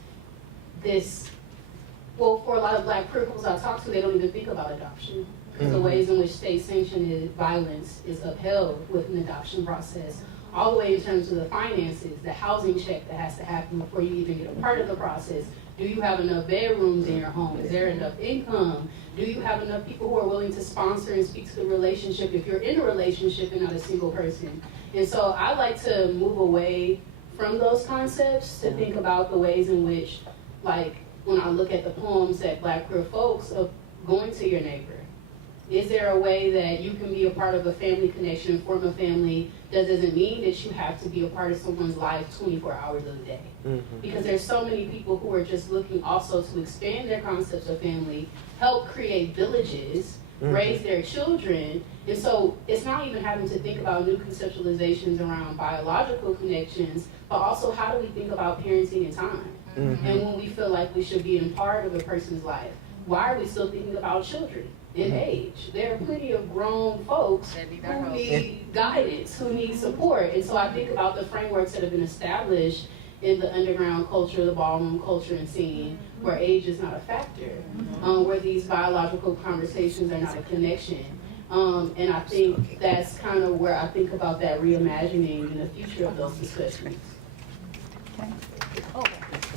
for a lot of Black queer couples I talk to, they don't even think about adoption. Because the ways in which state-sanctioned violence is upheld with an adoption process, all the way in terms of the finances, the housing check that has to happen before you even get a part of the process. Do you have enough bedrooms in your home? Is there enough income? Do you have enough people who are willing to sponsor and speak to the relationship if you're in a relationship and not a single person? And so I like to move away from those concepts to think about the ways in which, like, when I look at the poems that Black queer folks of going to your neighbor, is there a way that you can be a part of a family connection, form a family? That doesn't mean that you have to be a part of someone's life 24 hours of the day. Because there's so many people who are just looking also to expand their concepts of family, help create villages, raise their children. And so it's not even having to think about new conceptualizations around biological connections, but also how do we think about parenting in time? And when we feel like we should be in part of a person's life, why are we still thinking about children in age? There are plenty of grown folks who need guidance, who need support. And so I think about the frameworks that have been established in the underground culture, the ballroom culture and scene, where age is not a factor, where these biological conversations are not a connection. And I think that's kind of where I think about that reimagining in the future of those discussions.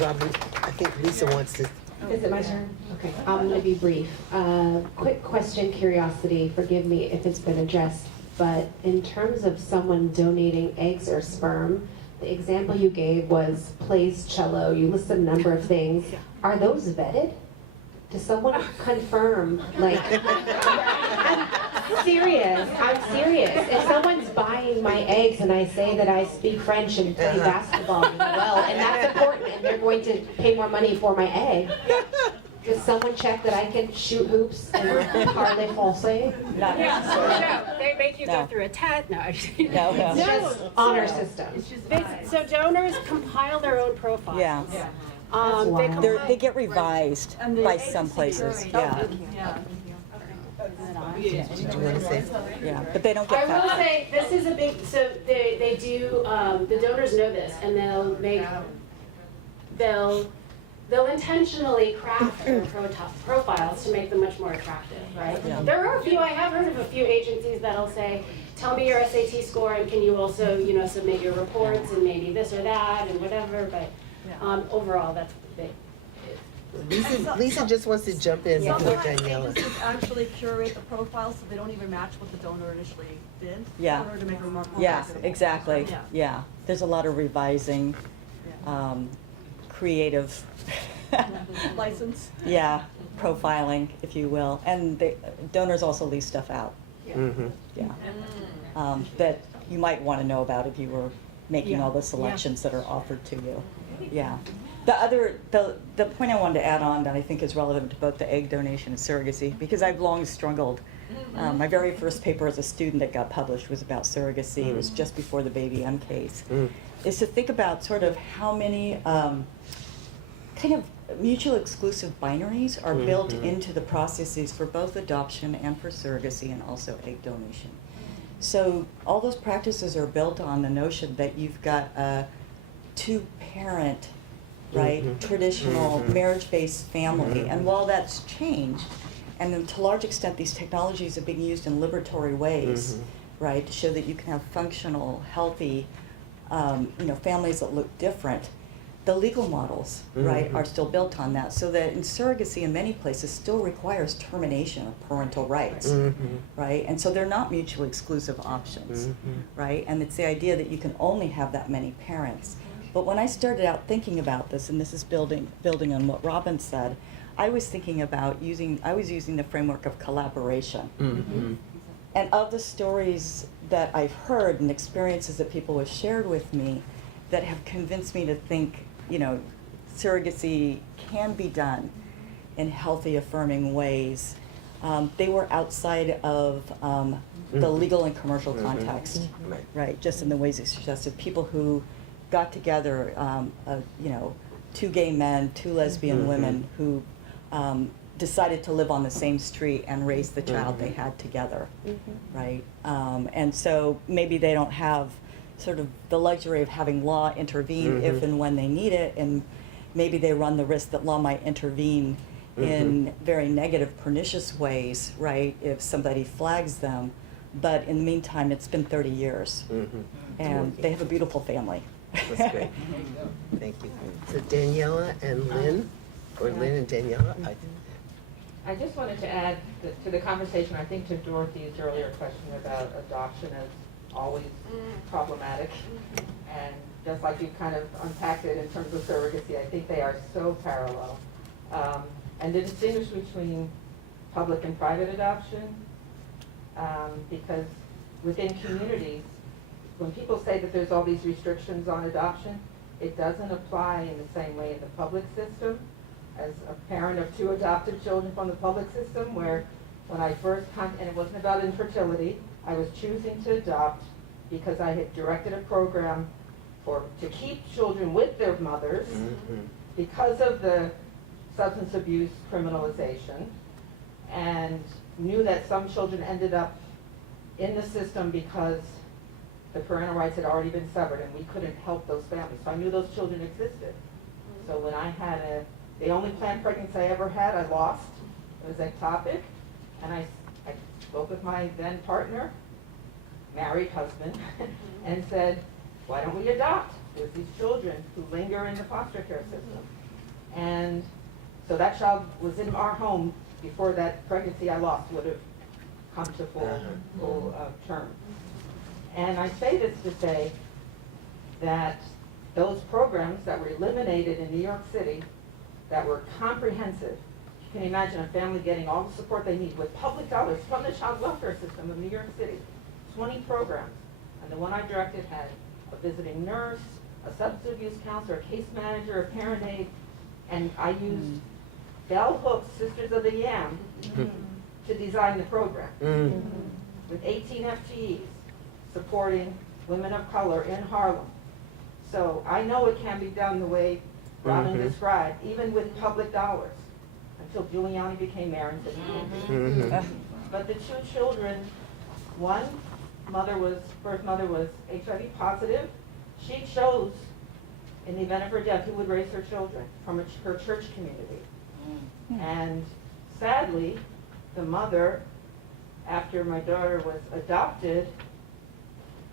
Robin, I think Lisa wants to. Is it my turn? Okay, I'm going to be brief. Quick question, curiosity, forgive me if it's been addressed, but in terms of someone donating eggs or sperm, the example you gave was plays cello, you listed a number of things. Are those vetted? Does someone confirm, like, I'm serious. If someone's buying my eggs and I say that I speak French and play basketball really well, and that's important, and they're going to pay more money for my egg, does someone check that I can shoot hoops and parler français? Not No, they make you go through a test. No, No. It's just honor system. So donors compile their own profiles. Yeah. They They get revised by some places, yeah. Did you want to say? Yeah, but they don't get I will that. say, this is a big, so they do, the donors know this, and they'll intentionally craft their profiles to make them much more attractive, right? Yeah. There are a few, I have heard of a few agencies that'll say, tell me your SAT score, and can you also, submit your reports, and maybe this or that, and whatever, but, overall, that's big. Lisa just wants to jump in before Sometimes Daniela. agencies actually curate the profile so they don't even match what the donor initially did. Yeah. In order to make it more Yeah, marketable. exactly, Yeah. yeah. There's a lot of revising, creative, License. yeah, profiling, if you will. And the donors also leave stuff out, Mm-hmm. yeah. That you might want to know about if you were making all the selections that are offered to you, yeah. The point I wanted to add on that I think is relevant to both the egg donation and surrogacy, because I've long struggled. My very first paper as a student that got published was about surrogacy. It was just before the Baby M case. Is to think about sort of how many kind of mutually exclusive binaries are built into the processes for both adoption and for surrogacy and also egg donation. So all those practices are built on the notion that you've got a two-parent, right, traditional marriage-based family. And while that's changed, and then to a large extent these technologies are being used in liberatory ways, right, to show that you can have functional, healthy, families that look different, the legal models, right, are still built on that. So that in surrogacy in many places still requires termination of parental rights, right? And so they're not mutually exclusive options, right? And it's the idea that you can only have that many parents. But when I started out thinking about this, and this is building on what Robin said, I was thinking about using the framework of collaboration. And of the stories that I've heard and experiences that people have shared with me that have convinced me to think, surrogacy can be done in healthy, affirming ways. They were outside of the legal and commercial context, right? Just in the ways it suggested. People who got together, two gay men, two lesbian women who decided to live on the same street and raise the child they had together, right? And so maybe they don't have sort of the luxury of having law intervene if and when they need it, and maybe they run the risk that law might intervene in very negative, pernicious ways, right, if somebody flags them. But in the meantime, it's been 30 years, and they have a beautiful family. That's great. Thank you. So Daniela and Lynn, or Lynn and Daniela, I just wanted to add to the conversation, I think to Dorothy's earlier question about adoption as always problematic. And just like you kind of unpacked it in terms of surrogacy, I think they are so parallel. And to distinguish between public and private adoption, because within communities, when people say that there's all these restrictions on adoption, it doesn't apply in the same way in the public system. As a parent of two adopted children from the public system, where when I first and it wasn't about infertility, I was choosing to adopt because I had directed a program to keep children with their mothers because of the substance abuse criminalization, and knew that some children ended up in the system because the parental rights had already been severed and we couldn't help those families. So I knew those children existed. So when I had the only planned pregnancy I ever had, I lost. It was ectopic. And I spoke with my then partner, married husband, and said, why don't we adopt? There's these children who linger in the foster care system. And so that child was in our home before that pregnancy I lost would have come to full term. And I say this to say that those programs that were eliminated in New York City that were comprehensive, you can imagine a family getting all the support they need with public dollars from the child welfare system of New York City, 20 programs. And the one I directed had a visiting nurse, a substance abuse counselor, a case manager, a parent aide, and I used Bell Hook's Sisters of the Yam to design the program with 18 FTEs supporting women of color in Harlem. So I know it can be done the way Robin described, even with public dollars, until Giuliani became mayor and said, but the 2 children, one birth mother was HIV positive. She chose, in the event of her death, who would raise her children from her church community. And sadly, the mother, after my daughter was adopted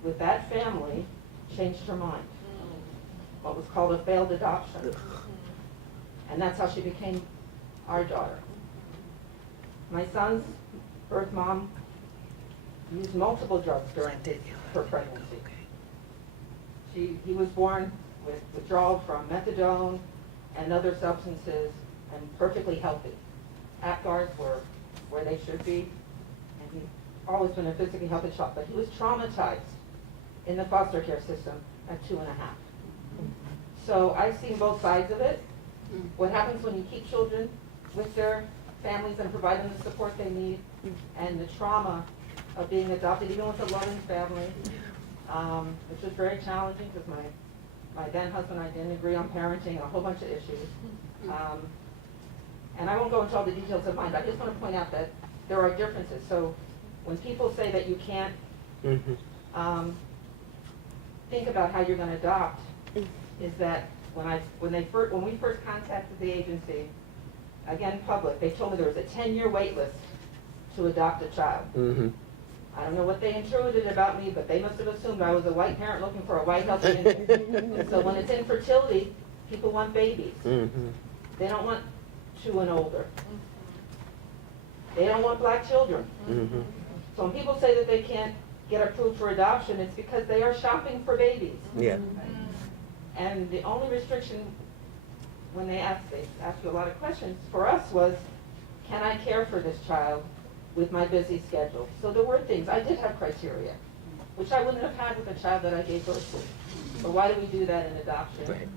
with that family, changed her mind. What was called a failed adoption. And that's how she became our daughter. My son's birth mom used multiple drugs during her pregnancy. He was born with withdrawal from methadone and other substances and perfectly healthy. Apgars were where they should be, and he's always been a physically healthy child, but he was traumatized in the foster care system at 2.5. So I've seen both sides of it. What happens when you keep children with their families and provide them the support they need, and the trauma of being adopted, even with a loving family, which was very challenging because my then husband and I didn't agree on parenting and a whole bunch of issues. And I won't go into all the details of mine, but I just want to point out that there are differences. So when people say that you can't think about how you're going to adopt, is that when we first contacted the agency, again public, they told me there was a 10-year wait list to adopt a child. I don't know what they intuited about me, but they must have assumed I was a white parent looking for a white healthy infant. And so when it's infertility, people want babies. They don't want 2 and older. They don't want black children. So when people say that they can't get approved for adoption, it's because they are shopping for babies. Yeah. And the only restriction when they ask you a lot of questions for us was, can I care for this child with my busy schedule? So there were things. I did have criteria, which I wouldn't have had with a child that I gave birth to. But why do we do that in adoption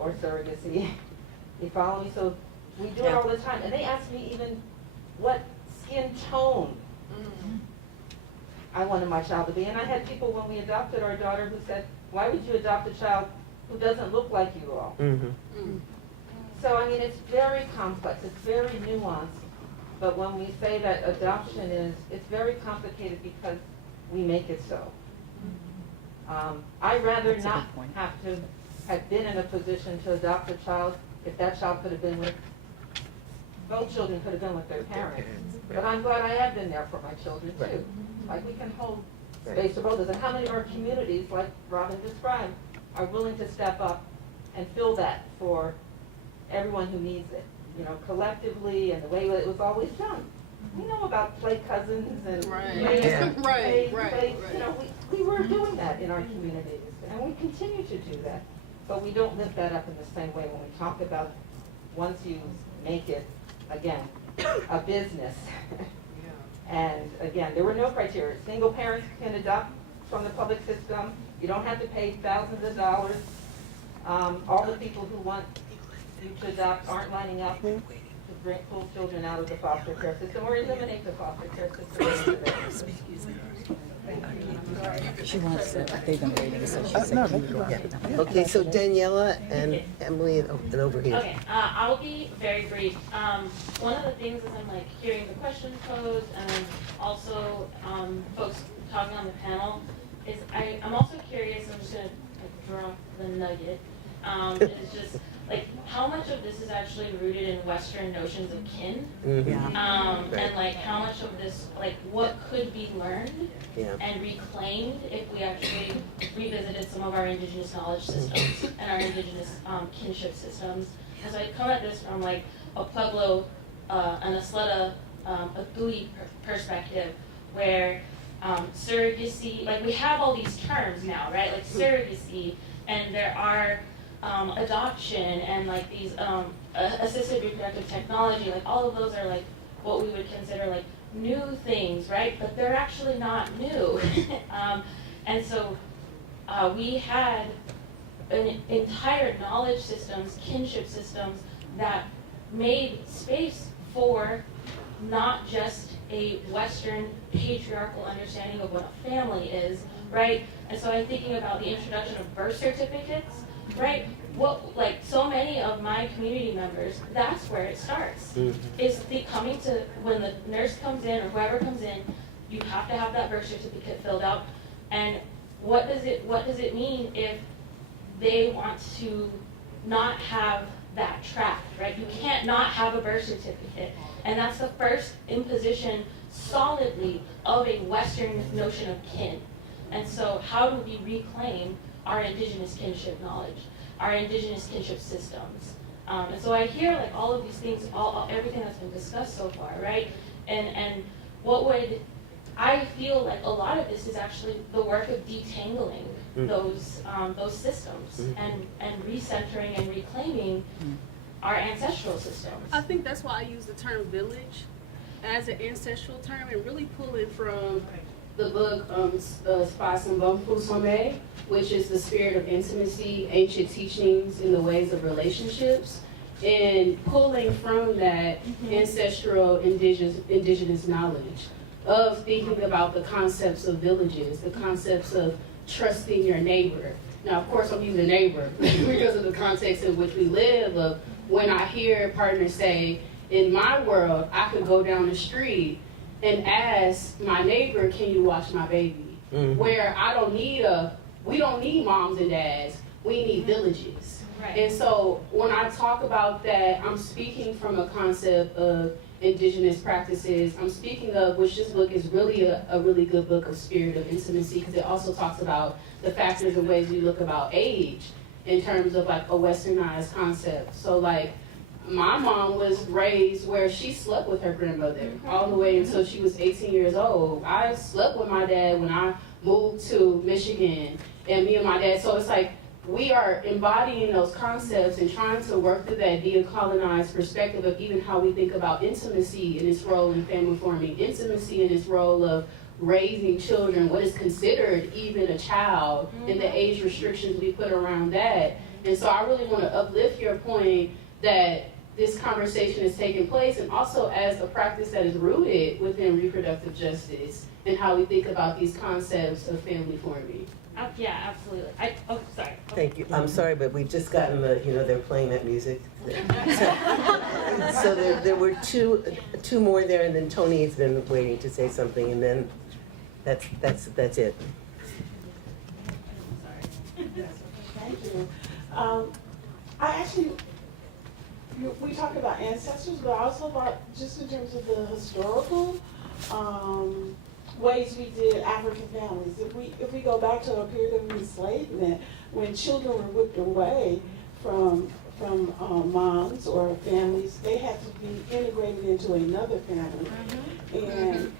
or surrogacy? You follow me? So we do it all the time. And they ask me even what skin tone I wanted my child to be. And I had people when we adopted our daughter who said, why would you adopt a child who doesn't look like you all? So I mean, it's very complex. It's very nuanced. But when we say that adoption it's very complicated because we make it so. I'd rather not have to have been in a position to adopt a child if that child could have been with, both children could have been with their parents. But I'm glad I have been there for my children too. Like we can hold space for both of us. And how many of our communities, like Robin described, are willing to step up and fill that for everyone who needs it, you know, collectively and the way it was always done. We know about play cousins and play, you know, we were doing that in our communities, and we continue to do that. But we don't lift that up in the same way when we talk about once you make it, again, a business. And again, there were no criteria. Single parents can adopt from the public system. You don't have to pay thousands of dollars. All the people who want you to adopt aren't lining up to pull children out of the foster care system or eliminate the foster care system. She wants it. They've been waiting, so she said, can you go ahead? Okay, so Daniela and Emily and over here. Okay, I'll be very brief. One of the things is I'm like hearing the questions posed and also folks talking on the panel is I'm also curious, I'm just gonna like, drop the nugget, is just like how much of this is actually rooted in Western notions of kin, and like how much of this, like what could be learned and reclaimed if we actually revisited some of our indigenous knowledge systems and our indigenous kinship systems. Because I come at this from like a Pueblo, an Asleta, a Gui perspective, where surrogacy, like we have all these terms now, right? Like surrogacy, and there are adoption and like these assisted reproductive technology, like all of those are like what we would consider like new things, right? But they're actually not new. And so we had an entire knowledge systems, kinship systems that made space for not just a Western patriarchal understanding of what a family is, right? And so I'm thinking about the introduction of birth certificates, right? What, like so many of my community members, that's where it starts. Is the coming to, when the nurse comes in or whoever comes in, you have to have that birth certificate filled out. And what does it mean if they want to not have that tracked, right? You can't not have a birth certificate. And that's the first imposition solidly of a Western notion of kin. And so how do we reclaim our indigenous kinship knowledge, our indigenous kinship systems? And so I hear like all of these things, everything that's been discussed so far, right? And what would, I feel like a lot of this is actually the work of detangling those systems and recentering and reclaiming our ancestral systems. I think that's why I use the term village as an ancestral term and really pulling from the book Spas and Bumfusome, which is the spirit of intimacy, ancient teachings in the ways of relationships, and pulling from that ancestral indigenous knowledge of thinking about the concepts of villages, the concepts of trusting your neighbor. Now, of course, I'm using neighbor because of the context in which we live, of when I hear partners say, in my world, I could go down the street and ask my neighbor, can you watch my baby? Where we don't need moms and dads, we need villages. Right. And so when I talk about that, I'm speaking from a concept of indigenous practices. I'm speaking of, which this book is really a really good book of spirit of intimacy, because it also talks about the factors and ways we look about age in terms of like a westernized concept. So like, my mom was raised where she slept with her grandmother all the way until she was 18 years old. I slept with my dad when I moved to Michigan, and me and my dad, so it's like, we are embodying those concepts and trying to work through that decolonized perspective of even how we think about intimacy in its role in family forming, intimacy in its role of raising children, what is considered even a child, and the age restrictions we put around that. And so I really want to uplift your point that this conversation is taking place, and also as a practice that is rooted within reproductive justice and how we think about these concepts of family forming. Yeah, absolutely. Sorry. Thank you. I'm sorry, but we've just gotten they're playing that music. So there were two more there, and then Tony's been waiting to say something, and then that's it. Thank you. We talk about ancestors, but also about just in terms of the historical ways we did African families. If we go back to a period of enslavement, when children were whipped away from moms or families, they had to be integrated into another family, and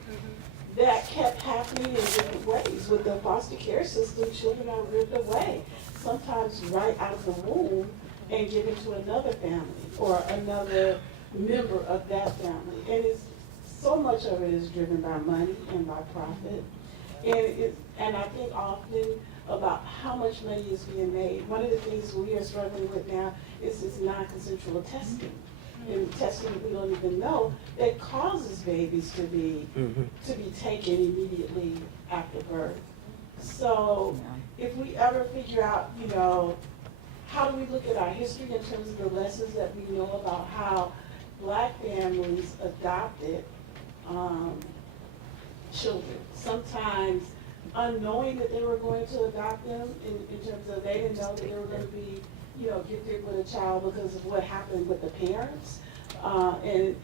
that kept happening in different ways. With the foster care system, children are ripped away, sometimes right out of the womb, and given to another family or another member of that family. And so much of it is driven by money and by profit. And I think often about how much money is being made. One of the things we are struggling with now is this non-consensual testing. And testing we don't even know that causes babies to be taken immediately after birth. So if we ever figure out, how do we look at our history in terms of the lessons that we know about how Black families adopted children, sometimes unknowing that they were going to adopt them, in terms of they didn't know that they were going to be, gifted with a child because of what happened with the parents, and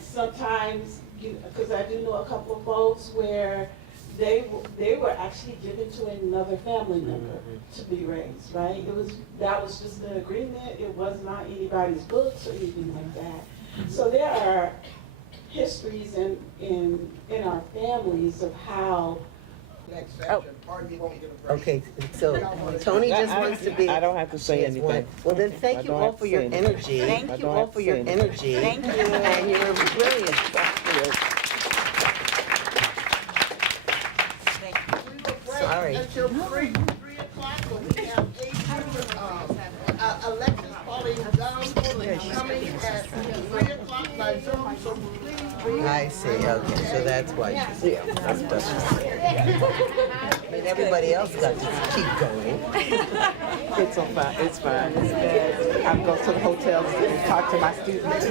sometimes, because I do know a couple of folks where they were actually given to another family member to be raised, right? That was just the agreement. It was not anybody's books or anything like that. So there are histories in our families of how. Okay, so Tony just wants to be. I don't have to say anything. Well, then thank you all for your energy. Thank you all for your energy. Thank you. And your brilliance. Sorry. Until 3 o'clock, but we have 8 Alexis Pauline Dunn coming at 3 o'clock by Zoom, so please I see, okay, so that's why she's. Yeah, that's I mean, everybody else got to keep going. It's so fun. It's fun. It's good. I go to the hotels and talk to my students.